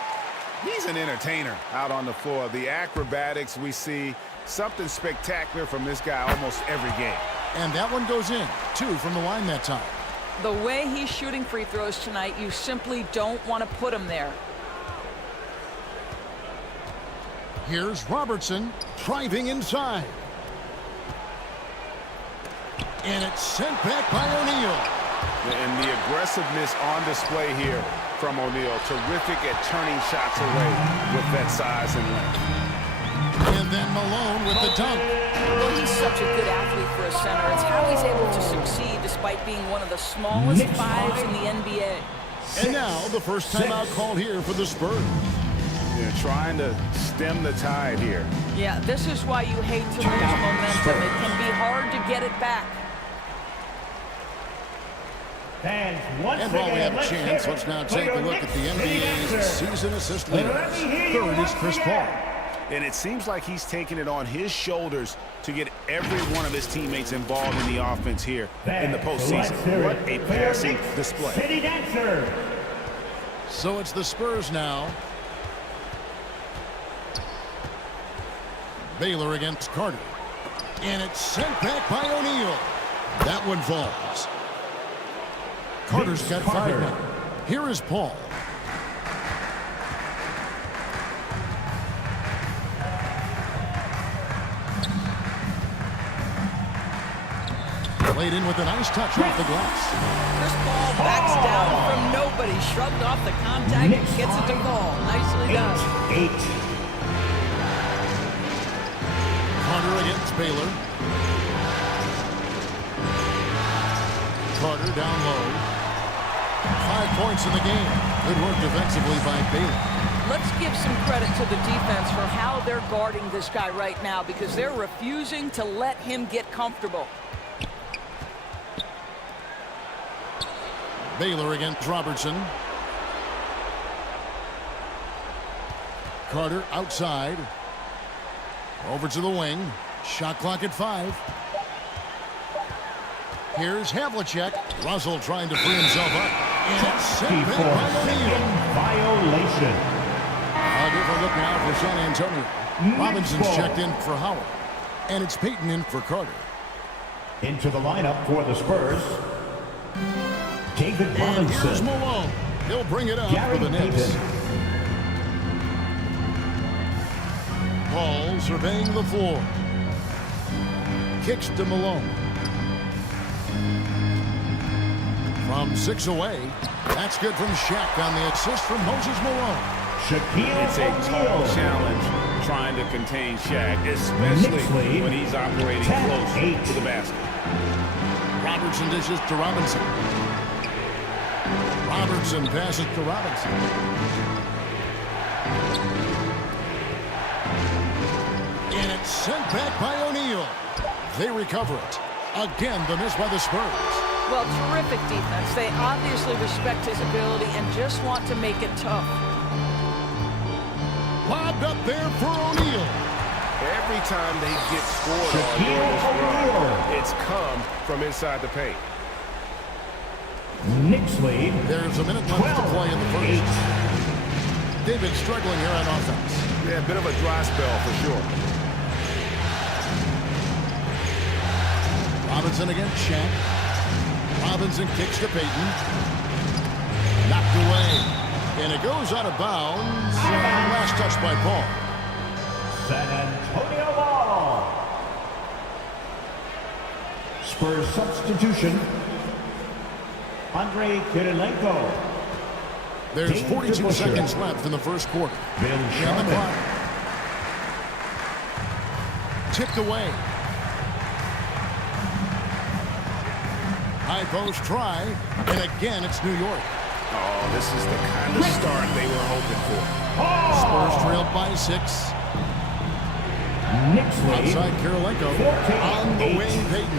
he's an entertainer out on the floor. The acrobatics we see, something spectacular from this guy almost every game. And that one goes in. 2 from the line that time. The way he's shooting free throws tonight, you simply don't want to put him there. Here's Robertson driving inside. And it's sent back by O'Neal. And the aggressiveness on display here from O'Neal. Terrific at turning shots away with that size and length. And then Malone with the dunk. Well, he's such a good athlete for a center. It's how he's able to succeed despite being one of the smallest fives in the NBA. And now the first timeout called here for the Spurs. Yeah, trying to stem the tide here. Yeah, this is why you hate to lose momentum. It can be hard to get it back. And while we have a chance, let's now take a look at the NBA's season assist leaders. Third is Chris Paul. And it seems like he's taking it on his shoulders to get every one of his teammates involved in the offense here in the postseason. What a passing display. City Dancer. So it's the Spurs now. Baylor against Carter. And it's sent back by O'Neal. That one falls. Carter's got 5 now. Here is Paul. Played in with a nice touch off the glass. Chris Paul backs down from nobody. Shrugged off the contact and gets it to fall. Nicely done. 8. Carter against Baylor. Carter down low. 5 points in the game. Good work defensively by Baylor. Let's give some credit to the defense for how they're guarding this guy right now because they're refusing to let him get comfortable. Baylor against Robertson. Carter outside. Over to the wing. Shot clock at 5. Here's Havlicek. Russell trying to free himself up. And it's sent back by O'Neal. Violation. A different look now for San Antonio. Robinson's checked in for Howard. And it's Payton in for Carter. Into the lineup for the Spurs, David And here's Robinson. Malone. He'll bring it up Gary for the Knicks. Payton. Paul surveying the floor. Kicks to Malone. From 6 away. That's good from Shaq on the assist from Moses Malone. It's a tall challenge trying to contain Shaq, especially when he's operating close to the basket. Robertson dishes to Robinson. Robertson passes to Robinson. And it's sent back by O'Neal. They recover it. Again, the miss by the Spurs. Well, terrific defense. They obviously respect his ability and just want to make it tough. Lobbed up there for O'Neal. Every time they get scored on during this run, it's come from inside the paint. Knicks lead. There's a minute left to play in the first. They've been struggling here on offense. Yeah, a bit of a dry spell for sure. Robinson against Shaq. Robinson kicks to Payton. Knocked away. And it goes out of bounds. Last touch by Paul. San Antonio ball. Spurs substitution. Andre Kirilenko. There's 42 seconds left in the first quarter. And the clock. Tipped away. High post try. And again, it's New York. Oh, this is the kind of start they were hoping for. Spurs trailed by 6. Knicks lead. Outside Kirilenko. On the wing, Payton.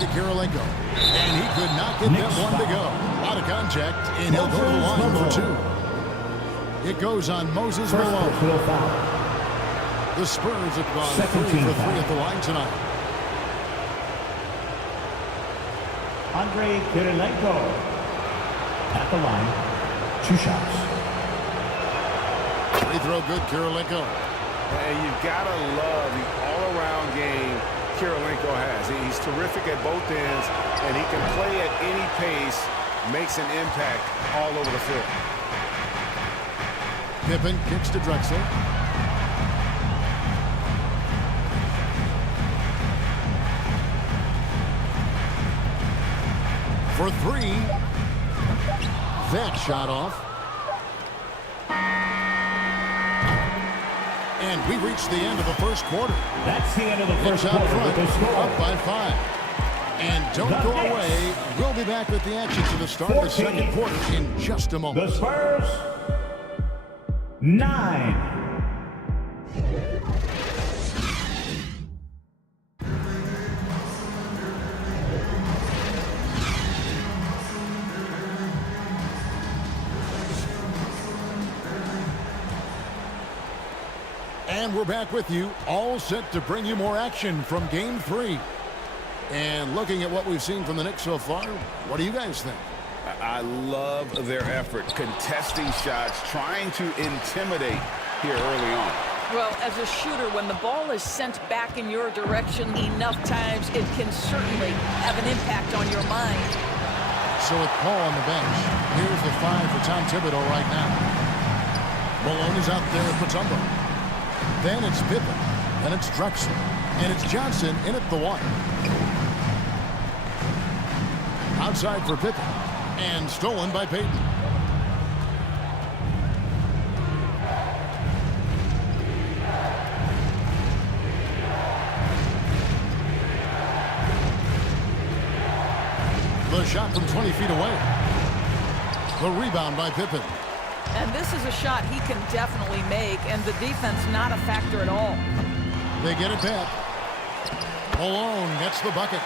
to Kirilenko. And he could not get that one to go. A lot of contact, and he'll go to the line for 2. It goes on Moses Malone. The Spurs have gone 3 for 3 at the line tonight. Andre Kirilenko at the line. 2 shots. Free throw good, Kirilenko. And you've got to love the all-around game Kirilenko has. He's terrific at both ends, and he can play at any pace, makes an impact all over the field. Pippen kicks to Drexler. For 3. That shot off. And we reach the end of the first quarter. That's the end of the first It's out quarter front, with the score. up by 5. And don't go away. We'll be back with the action to the start of the second quarter in just a moment. The Spurs, 9. And we're back with you, all set to bring you more action from Game 3. And looking at what we've seen from the Knicks so far, what do you guys think? I love their effort, contesting shots, trying to intimidate here early on. Well, as a shooter, when the ball is sent back in your direction enough times, it can certainly have an impact on your mind. So with Paul on the bench, here's the 5 for Tom Thibodeau right now. Malone is out there with Mutombo. Then it's Pippen, and it's Drexler, and it's Johnson in at the 1. Outside for Pippen, and stolen by Payton. The shot from 20 feet away. The rebound by Pippen. And this is a shot he can definitely make, and the defense not a factor at all. They get it back. Malone gets the bucket.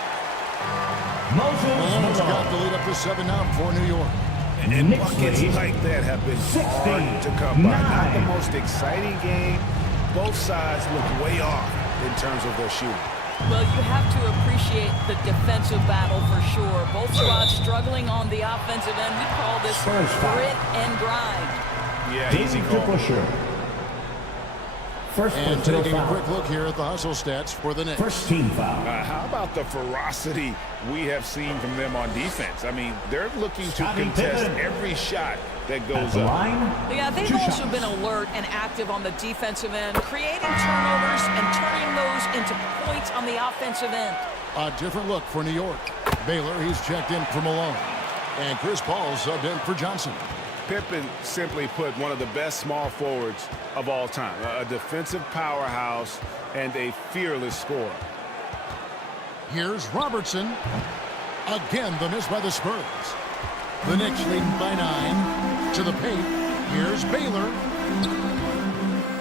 Malone's got the lead up to 7 now for New York. And buckets like that have been hard to come by. Not the most exciting game. Both sides look way off in terms of their shooting. Well, you have to appreciate the defensive battle for sure. Both squads struggling on the offensive end. We call this grit and grind. Yeah, easy call. And taking a quick look here at the hustle stats for the Knicks. First team foul. How about the ferocity we have seen from them on defense? I mean, they're looking to contest every shot that goes up. Yeah, they've also been alert and active on the defensive end, creating turnovers and turning those into points on the offensive end. A different look for New York. Baylor, he's checked in for Malone. And Chris Paul subbed in for Johnson. Pippen, simply put, one of the best small forwards of all time. A defensive powerhouse and a fearless scorer. Here's Robertson. Again, the miss by the Spurs. The Knicks leading by 9 to the paint. Here's Baylor.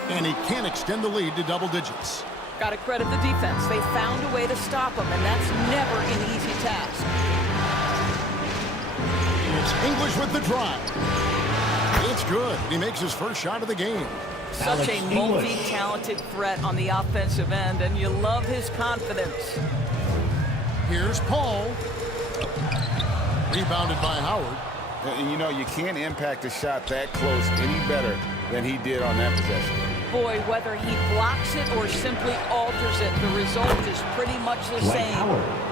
And he can't extend the lead to double digits. Got to credit the defense. They found a way to stop him, and that's never an easy task. It's English with the drive. It's good. He makes his first shot of the game. Such a multi-talented threat on the offensive end, and you love his confidence. Here's Paul. Rebounded by Howard. And you know, you can't impact a shot that close any better than he did on that possession. Boy, whether he blocks it or simply alters it, the result is pretty much the same.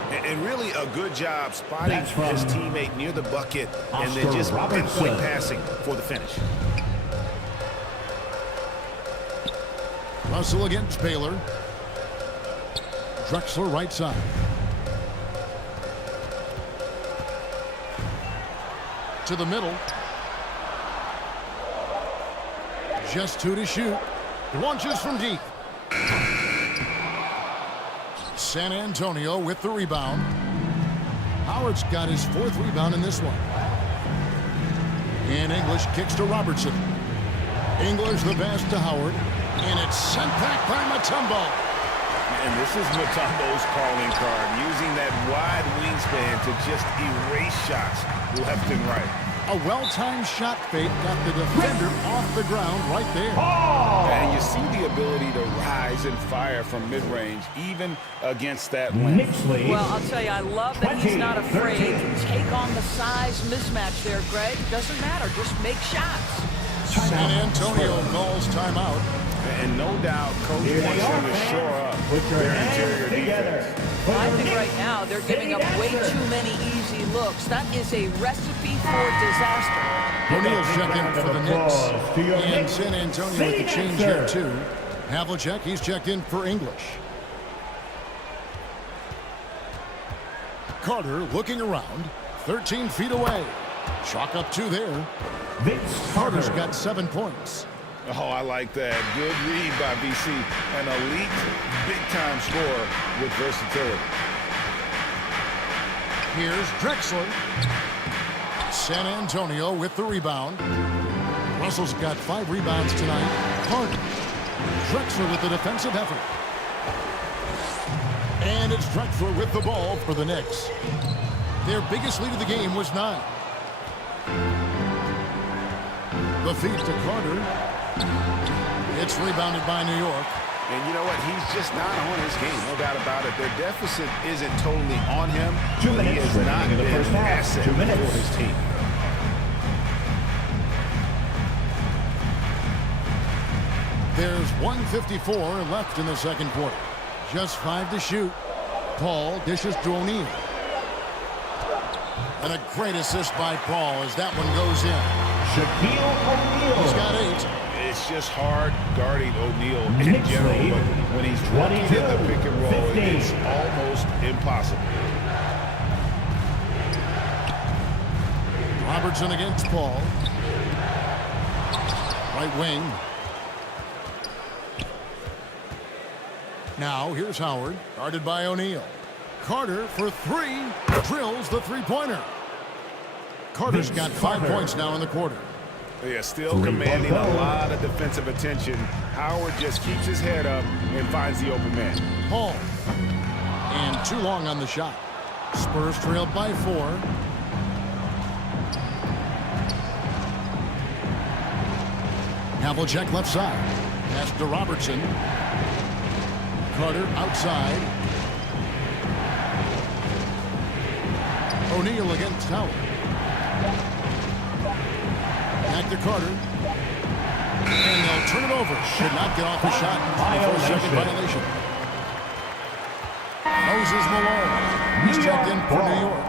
And really a good job spotting his teammate near the bucket and then just pinpoint passing for the finish. Russell against Baylor. Drexler right side. To the middle. Just 2 to shoot. Launches from deep. San Antonio with the rebound. Howard's got his 4th rebound in this one. And English kicks to Robertson. English the pass to Howard. And it's sent back by Mutombo. And this is Mutombo's calling card, using that wide wingspan to just erase shots left and right. A well-timed shot fake got the defender off the ground right there. And you see the ability to rise and fire from mid-range, even against that length. Well, I'll tell you, I love that he's not afraid to take on the size mismatch there, Greg. Doesn't matter. Just make shots. San Antonio calls timeout. And no doubt, Coach wants them to shore up their interior defense. I think right now they're giving up way too many easy looks. That is a recipe for disaster. O'Neal's checked in for the Knicks. And San Antonio with the change here, too. Havlicek, he's checked in for English. Carter looking around. 13 feet away. Chalk up 2 there. Carter's got 7 points. Oh, I like that. Good read by BC. An elite, big-time scorer with versatility. Here's Drexler. San Antonio with the rebound. Russell's got 5 rebounds tonight. Carter. Drexler with the defensive effort. And it's Drexler with the ball for the Knicks. Their biggest lead of the game was 9. The feed to Carter. It's rebounded by New York. And you know what? He's just not on his game, no doubt about it. Their deficit isn't totally on him. 2 but he minutes has not in the been first an half. asset 2 minutes. for his team. There's 1:54 left in the second quarter. Just 5 to shoot. Paul dishes to O'Neal. And a great assist by Paul as that one goes in. Shaquille O'Neal. He's got 8. It's just hard guarding O'Neal in general, but when he's working in the pick and roll, it's almost impossible. Robertson against Paul. Right wing. Now here's Howard, guarded by O'Neal. Carter for 3, drills the three-pointer. Carter's got 5 points now in the quarter. Yeah, still commanding a lot of defensive attention. Howard just keeps his head up and finds the open man. Paul. And too long on the shot. Spurs trailed by 4. Havlicek left side. Pass to Robertson. Carter outside. O'Neal against Howard. Back to Carter. And they'll turn it over. Should not get off the shot. Before second violation. Moses Malone. He's checked in for New York.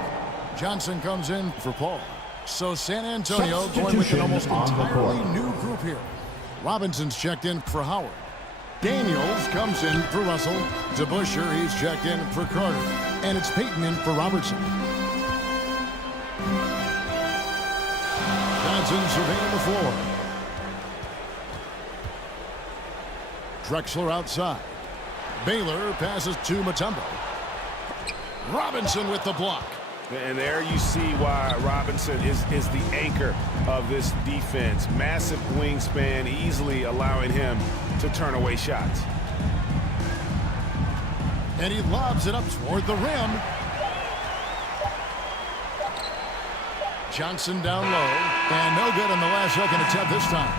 Johnson comes in for Paul. So San Antonio going with an almost entirely new group here. Robinson's checked in for Howard. Daniels comes in for Russell. To Busher, he's checked in for Carter. And it's Payton in for Robertson. Johnson surveying the floor. Drexler outside. Baylor passes to Mutombo. Robinson with the block. And there you see why Robinson is the anchor of this defense. Massive wingspan, easily allowing him to turn away shots. And he lobs it up toward the rim. Johnson down low. And no good on the last second attempt this time.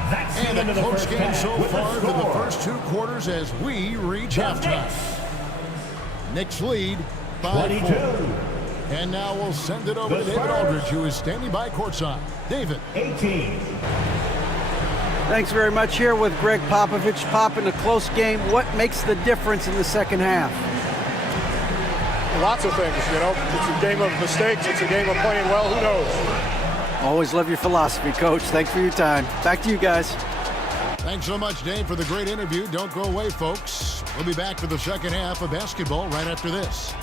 And a close game so far through the first 2 quarters as we reach halftime. Knicks lead by 4. And now we'll send it over to David Aldridge, who is standing by courtside. David. 18. Thanks very much. Here with Greg Popovich. Pop, in a close game, what makes the difference in the second half? Lots of things, you know. It's a game of mistakes. It's a game of playing well. Who knows? Always love your philosophy, Coach. Thanks for your time. Back to you guys. Thanks so much, Dave, for the great interview. Don't go away, folks. We'll be back for the second half of basketball right after this.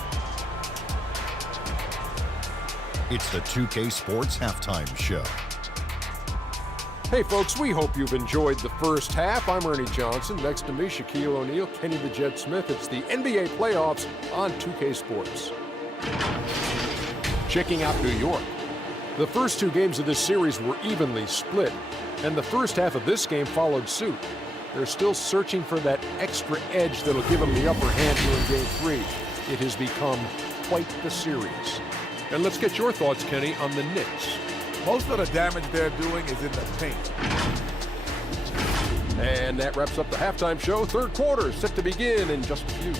It's the 2K Sports Halftime Show. Hey, folks, we hope you've enjoyed the first half. I'm Ernie Johnson. Next to me, Shaquille O'Neal, Kenny the Jet Smith. It's the NBA playoffs on 2K Sports. Checking out New York. The first 2 games of this series were evenly split, and the first half of this game followed suit. They're still searching for that extra edge that'll give them the upper hand here in Game 3. It has become quite the series. And let's get your thoughts, Kenny, on the Knicks. Most of the damage they're doing is in the paint. And that wraps up the halftime show. Third quarter set to begin in just a few.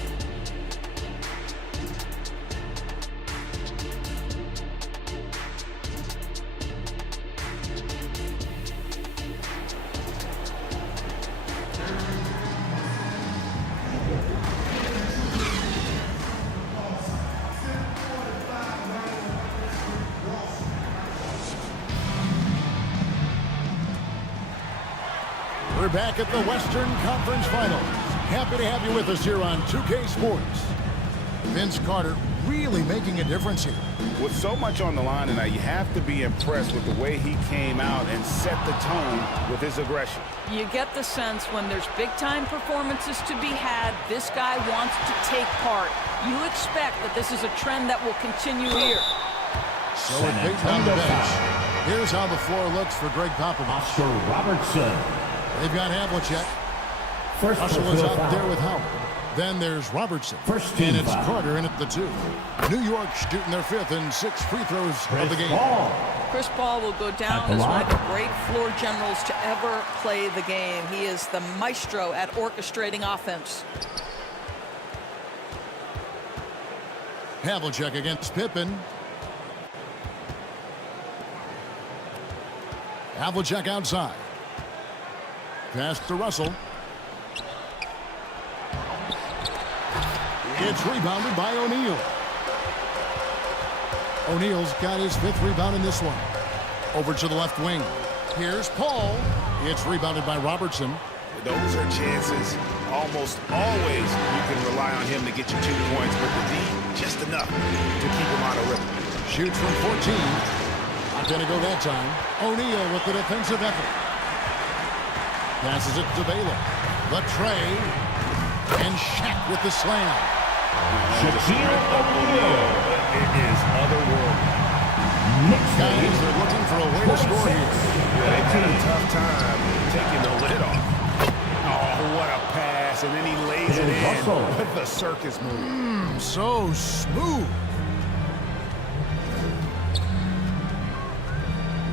We're back at the Western Conference Finals. Happy to have you with us here on 2K Sports. Vince Carter really making a difference here. With so much on the line tonight, you have to be impressed with the way he came out and set the tone with his aggression. You get the sense when there's big-time performances to be had, this guy wants to take part. You expect that this is a trend that will continue here. So with Peyton on the bench, here's how the floor looks for Greg Popovich. Oscar Robertson. They've got Havlicek. Russell is out there with Howard. Then there's Robertson. And it's Carter in at the 2. New York shooting their 5th and 6th free throws of the game. Chris Paul will go down as one of the great floor generals to ever play the game. He is the maestro at orchestrating offense. Havlicek against Pippen. Havlicek outside. Pass to Russell. It's rebounded by O'Neal. O'Neal's got his 5th rebound in this one. Over to the left wing. Here's Paul. It's rebounded by Robertson. Those are chances. Almost always you can rely on him to get you 2 points, but the D, just enough to keep him out of rhythm. Shoots from 14. Not going to go that time. O'Neal with the defensive effort. Passes it to Baylor. The tray. And Shaq with the slam. Shaquille O'Neal. It is otherworldly. Guys are looking for a way to score here. They've had a tough time taking the lid off. Oh, what a pass. And then he lays it in with the circus move. So smooth.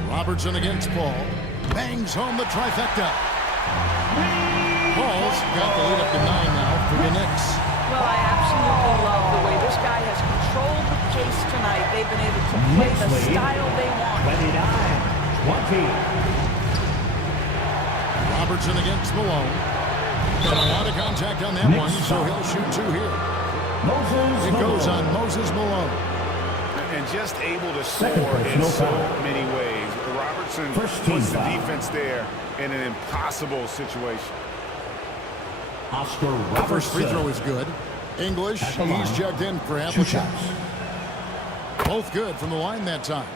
Robertson against Paul. Bangs home the trifecta. Paul's got the lead up to 9 now for the Knicks. Well, I absolutely love the way this guy has controlled the pace tonight. They've been able to play the style they want. 29-20. Robertson against Malone. Got a lot of contact on that one, so he'll shoot 2 here. It goes on Moses Malone. And just able to score in so many ways. Robertson puts the defense there in an impossible situation. Oscar The Robertson. first free throw is good. English, he's checked in for Havlicek. Both good from the line that time.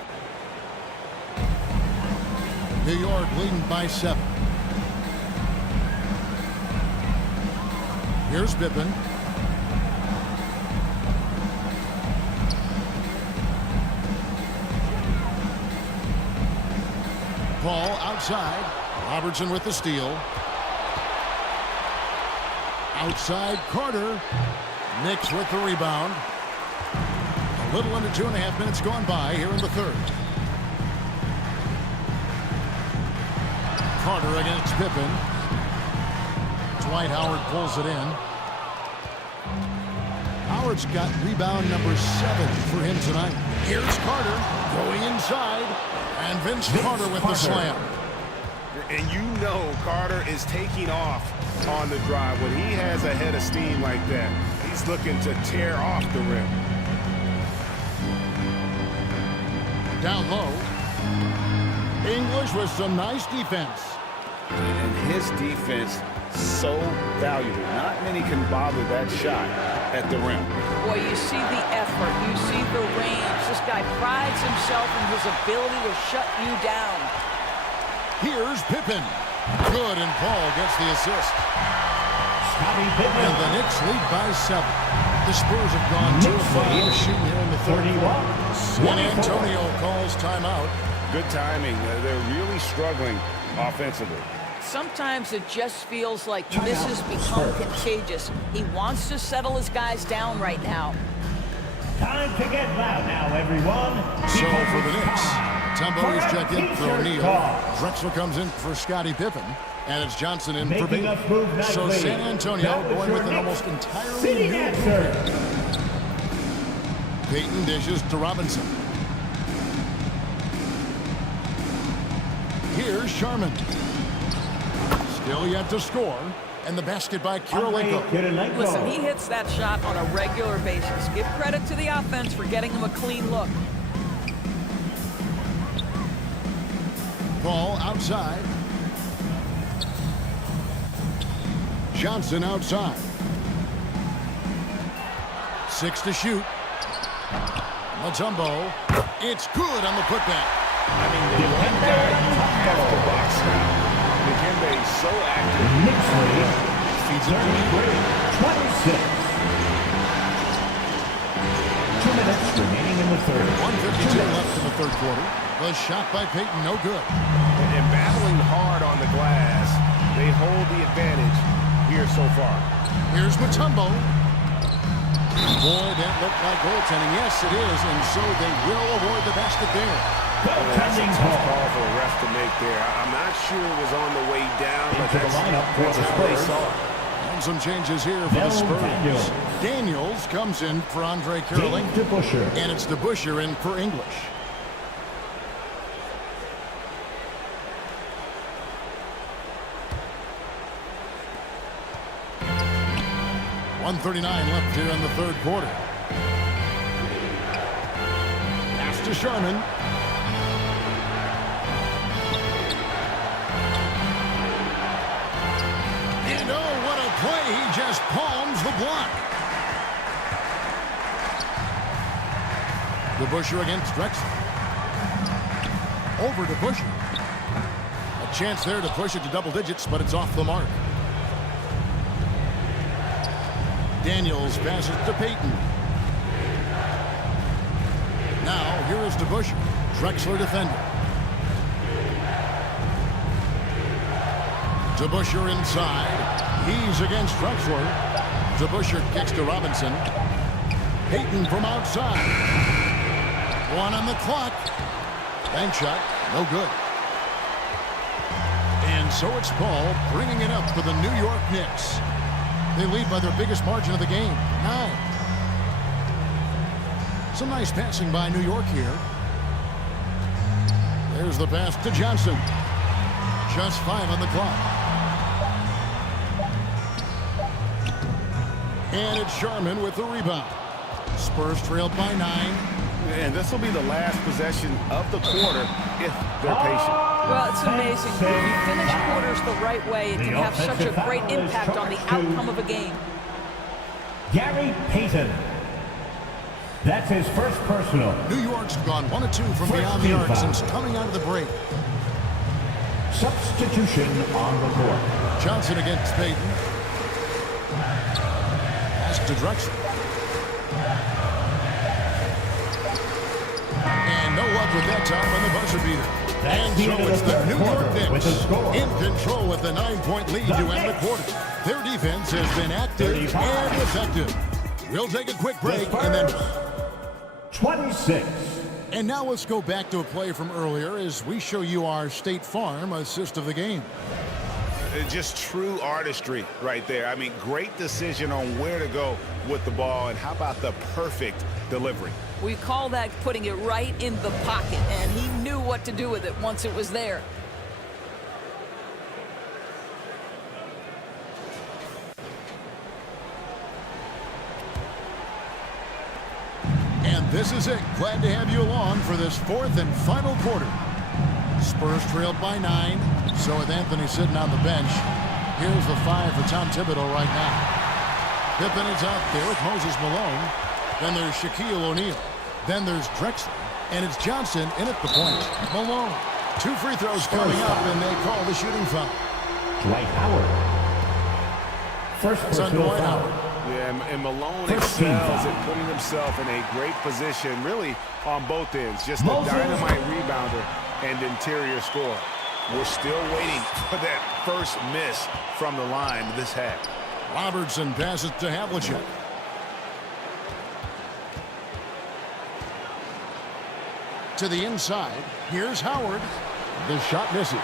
New York leading by 7. Here's Pippen. Paul outside. Robertson with the steal. Outside Carter. Knicks with the rebound. A little under 2.5 minutes gone by here in the 3rd. Carter against Pippen. Dwight Howard pulls it in. Howard's got rebound number 7 for him tonight. Here's Carter going inside. And Vince Carter with the slam. And you know Carter is taking off on the drive. When he has a head of steam like that, he's looking to tear off the rim. Down low. English with some nice defense. And his defense so valuable. Not many can bother that shot at the rim. Boy, you see the effort. You see the range. This guy prides himself in his ability to shut you down. Here's Pippen. Good, and Paul gets the assist. And the Knicks lead by 7. The Spurs have gone 2-5 shooting here in the 3rd. San Antonio calls timeout. Good timing. They're really struggling offensively. Sometimes it just feels like misses become contagious. He wants to settle his guys down right now. Time to get loud now, everyone. So for the Knicks, Tumbo is checked in for O'Neal. Drexler comes in for Scottie Pippen. And it's Johnson in for Bates. So San Antonio going with an almost entirely new answer. Payton dishes to Robinson. Here's Sharman. Still yet to score. And the basket by Kirilenko. Listen, he hits that shot on a regular basis. Give credit to the offense for getting him a clean look. Ball outside. Johnson outside. 6 to shoot. Mutombo. It's good on the putback. I mean, they run guard after box now. Dikembe is so active. Knicks lead. Feeds it to 26. 2 minutes remaining in the third. 1:52 left in the third quarter. The shot by Payton, no good. And battling hard on the glass, they hold the advantage here so far. Here's Mutombo. Boy, that looked like goaltending. Yes, it is, and so they will award the basket there. That's a tough call for a ref to make there. I'm not sure it was on the way down, but that's how they saw it. And some changes here for the Spurs. Daniels comes in for Andre Kirilenko. And it's DeBusschere in for English. .139 left here in the third quarter. Pass to Sharman. And oh, what a play. He just palms the block. DeBusschere against Drexler. Over to DeBusschere. A chance there to push it to double digits, but it's off the mark. Daniels passes to Payton. Now, here is DeBusschere. Drexler defender. DeBusschere inside. He's against Drexler. DeBusschere kicks to Robinson. Payton from outside. 1 on the clock. Bank shot, no good. And so it's Paul bringing it up for the New York Knicks. They lead by their biggest margin of the game, 9. Some nice passing by New York here. There's the pass to Johnson. Just 5 on the clock. And it's Sharman with the rebound. Spurs trailed by 9. And this will be the last possession of the quarter if they're patient. Well, it's amazing. When you finish quarters the right way, it can have such a great impact on the outcome of a game. Gary Payton. That's his first personal. New York's gone 1 of 2 from beyond the arc since coming out of the break. Substitution on the court. Johnson against Payton. Pass to Drexler. And no luck with that time on the buzzer beater. And so it's the New York Knicks in control with the 9-point lead to end the quarter. Their defense has been active and effective. We'll take a quick break and then 26. And now let's go back to a play from earlier as we show you our State Farm assist of the game. Just true artistry right there. I mean, great decision on where to go with the ball, and how about the perfect delivery? We call that putting it right in the pocket, and he knew what to do with it once it was there. And this is it. Glad to have you along for this 4th and final quarter. Spurs trailed by 9. So with Anthony sitting on the bench, here's the 5 for Tom Thibodeau right now. Pippen is out there with Moses Malone. Then there's Shaquille O'Neal. Then there's Drexler. And it's Johnson in at the point. Malone. 2 free throws coming up, and they call the shooting foul. Dwight Howard. First personal foul. Yeah, and Malone excels at putting himself in a great position, really on both ends. Just a dynamite rebounder and interior scorer. We're still waiting for that first miss from the line this half. Robertson passes to Havlicek. To the inside. Here's Howard. The shot misses.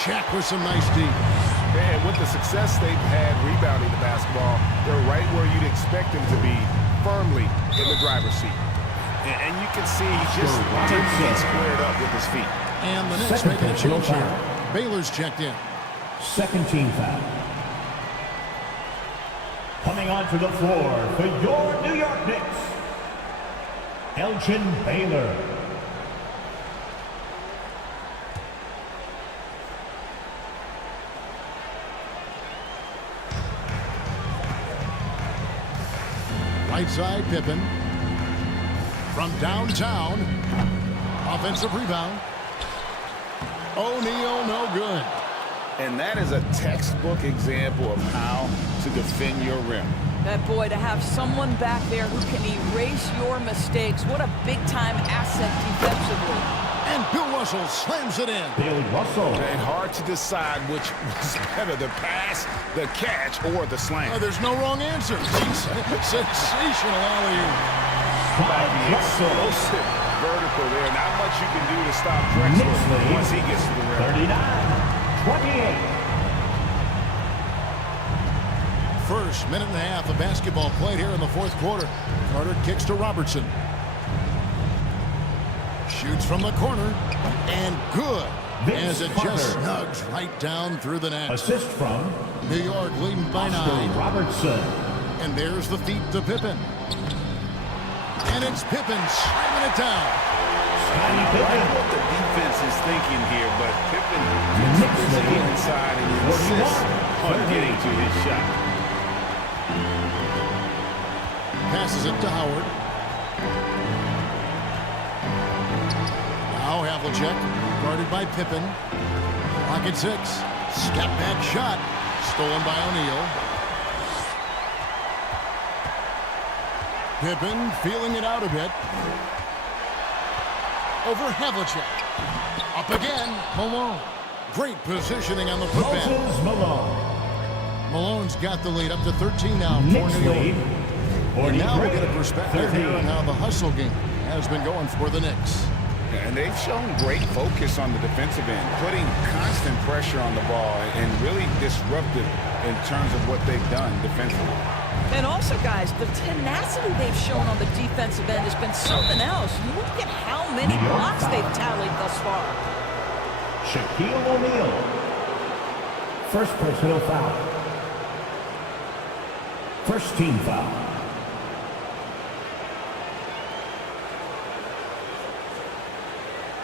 Shaq with some nice D. And with the success they've had rebounding the basketball, they're right where you'd expect them to be, firmly in the driver's seat. And you can see he just didn't get squared up with his feet. And the Knicks making a change here. Baylor's checked in. Second team foul. Coming onto the floor for your New York Knicks, Elgin Baylor. Right side, Pippen. From downtown. Offensive rebound. O'Neal, no good. And that is a textbook example of how to defend your rim. That boy, to have someone back there who can erase your mistakes. What a big-time asset defensively. And Bill Russell slams it in. Bill Russell. And hard to decide which was better, the pass, the catch, or the slam. There's no wrong answer. Sensational alley-oop. Explosive vertical there. Not much you can do to stop Drexler once he gets to the rim. 39-28. First minute and a half of basketball played here in the fourth quarter. Carter kicks to Robertson. Shoots from the corner. And good. As it just snugs right down through the net. Assist from New York leading by 9. Robertson. And there's the feet to Pippen. And it's Pippen slamming it down. I like what the defense is thinking here, but Pippen gets busy inside and insists on getting to his shot. Passes it to Howard. Now Havlicek, guarded by Pippen. Clock at 6. Step back shot. Stolen by O'Neal. Pippen feeling it out a bit. Over Havlicek. Up again. Malone. Great positioning on the putback. Malone's got the lead up to 13 now for New York. And now we'll get a perspective here on how the hustle game has been going for the Knicks. And they've shown great focus on the defensive end, putting constant pressure on the ball and really disruptive in terms of what they've done defensively. And also, guys, the tenacity they've shown on the defensive end has been something else. You look at how many blocks they've tallied thus far. Shaquille O'Neal. First personal foul. First team foul.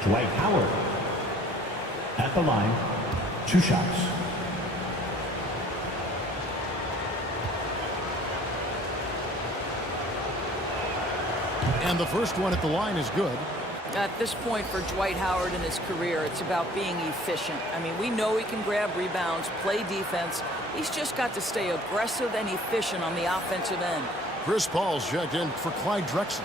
Dwight Howard at the line, 2 shots. And the first one at the line is good. At this point for Dwight Howard in his career, it's about being efficient. I mean, we know he can grab rebounds, play defense. He's just got to stay aggressive and efficient on the offensive end. Chris Paul's checked in for Clyde Drexler.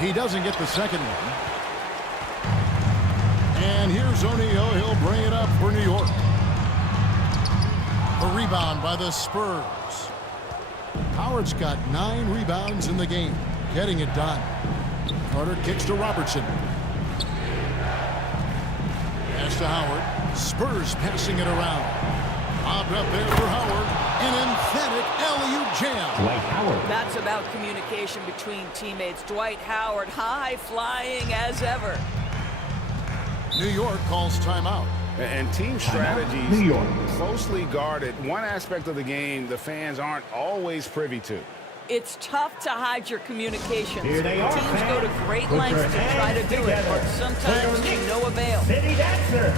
He doesn't get the second one. And here's O'Neal. He'll bring it up for New York. A rebound by the Spurs. Howard's got 9 rebounds in the game, getting it done. Carter kicks to Robertson. Pass to Howard. Spurs passing it around. Popped up there for Howard. An emphatic alley-oop jam. Dwight Howard. That's about communication between teammates. Dwight Howard, high-flying as ever. New York calls timeout. And team strategies closely guarded. One aspect of the game the fans aren't always privy to. It's tough to hide your communications. Here they are, Teams go to fans. great Put lengths your to try to hands do it, together. but sometimes to no avail. City Dancer.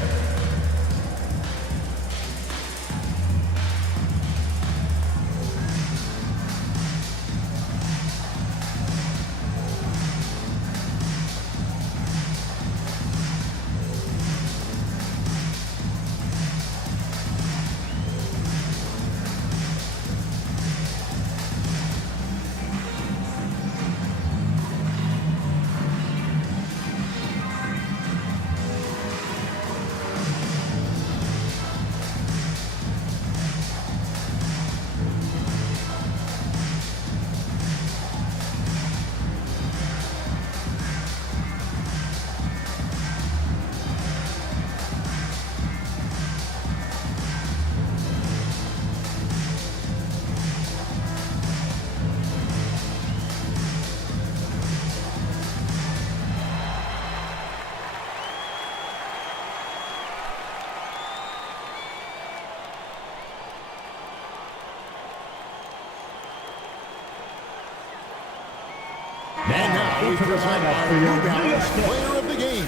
And now we present our New Balance Player of the Game,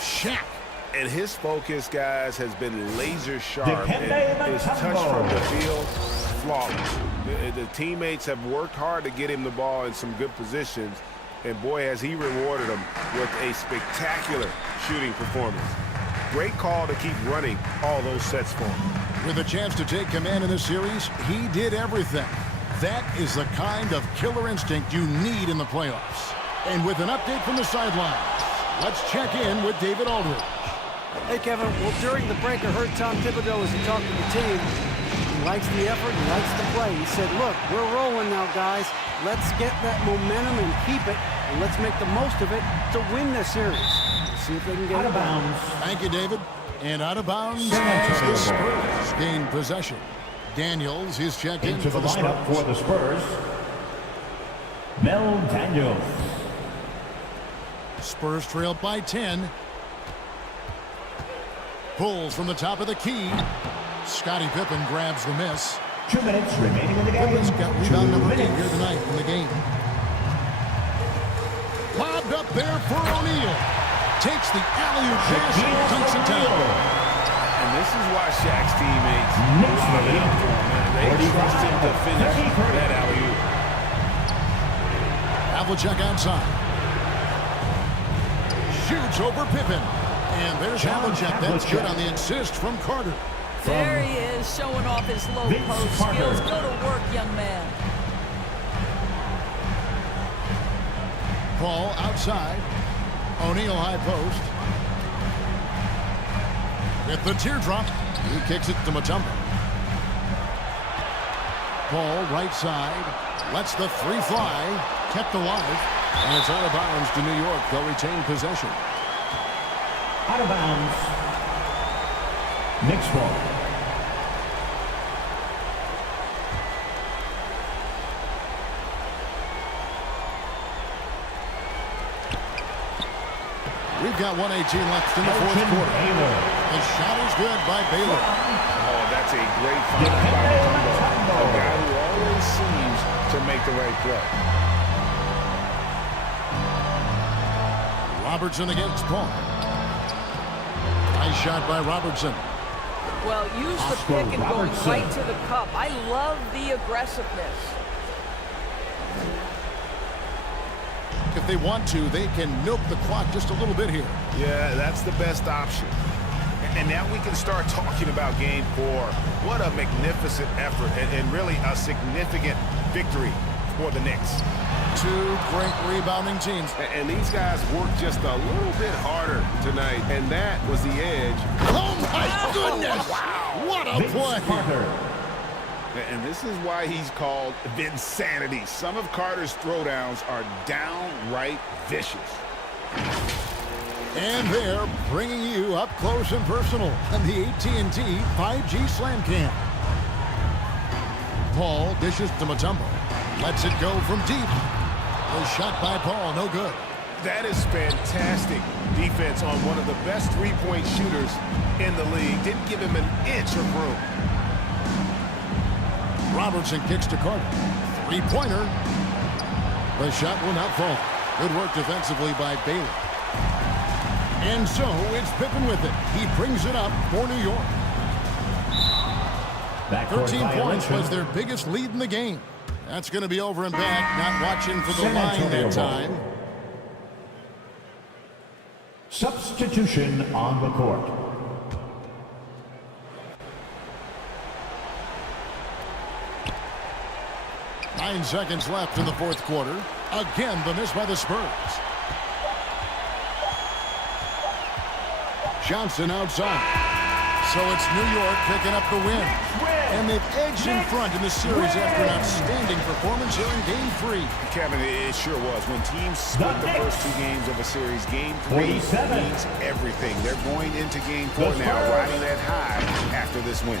Shaq. And his focus, guys, has been laser sharp. And his touch from the field, flawless. The teammates have worked hard to get him the ball in some good positions. And boy, has he rewarded them with a spectacular shooting performance. Great call to keep running all those sets for him. With a chance to take command in this series, he did everything. That is the kind of killer instinct you need in the playoffs. And with an update from the sidelines, let's check in with David Aldridge. Hey, Kevin. Well, during the break, I heard Tom Thibodeau as he talked to the team. He likes the effort. He likes the play. He said, look, we're rolling now, guys. Let's get that momentum and keep it, and let's make the most of it to win this series. See if they can get it done. Thank you, David. And out of bounds as the Spurs gain possession. Daniels, his check-in Into for the the lineup Spurs. for the Spurs, Mel Daniels. Spurs trail by 10. Pulls from the top of the key. Scottie Pippen grabs the miss. 2 minutes remaining in the game. Pippen's got rebound number 8 here tonight in the game. Lobbed up there for O'Neal. Takes the alley-oop pass and dunks it down. And this is why Shaq's teammates love it. They trust him to finish that alley-oop. Havlicek outside. Shoots over Pippen. And there's Havlicek. That's good on the assist from Carter. There he is, showing off his low post skills. Go to work, young man. Paul outside. O'Neal high post. With the teardrop, he kicks it to Mutombo. Paul right side. Lets the three fly. Kept alive. And it's out of bounds to New York. They'll retain possession. Out of bounds. Knicks ball. We've got 1:18 left in the fourth quarter. The shot is good by Baylor. Oh, that's a great find by Mutombo. A guy who always seems to make the right play. Robertson against Paul. Nice shot by Robertson. Well, use the pick and going right to the cup. I love the aggressiveness. If they want to, they can milk the clock just a little bit here. Yeah, that's the best option. And now we can start talking about game 4. What a magnificent effort and really a significant victory for the Knicks. Two great rebounding teams. And these guys worked just a little bit harder tonight, and that was the edge. Oh, my goodness! Wow! What a play! And this is why he's called Vinsanity. Some of Carter's throwdowns are downright vicious. And they're bringing you up close and personal on the AT&T 5G Slam Cam. Paul dishes to Mutombo. Lets it go from deep. The shot by Paul, no good. That is fantastic defense on one of the best three-point shooters in the league. Didn't give him an inch of room. Robertson kicks to Carter. Three-pointer. The shot will not fall. Good work defensively by Baylor. And so it's Pippen with it. He brings it up for New York. 13 points was their biggest lead in the game. That's going to be over and back. Not watching for the line that time. Substitution on the court. Nine seconds left in the fourth quarter. Again, the miss by the Spurs. Johnson outside. So it's New York picking up the win. And they've edged in front in the series after an outstanding performance here in Game 3. Kevin, it sure was. When teams split the first 2 games of a series, Game 3 means everything. They're going into Game 4 now, riding that high after this win.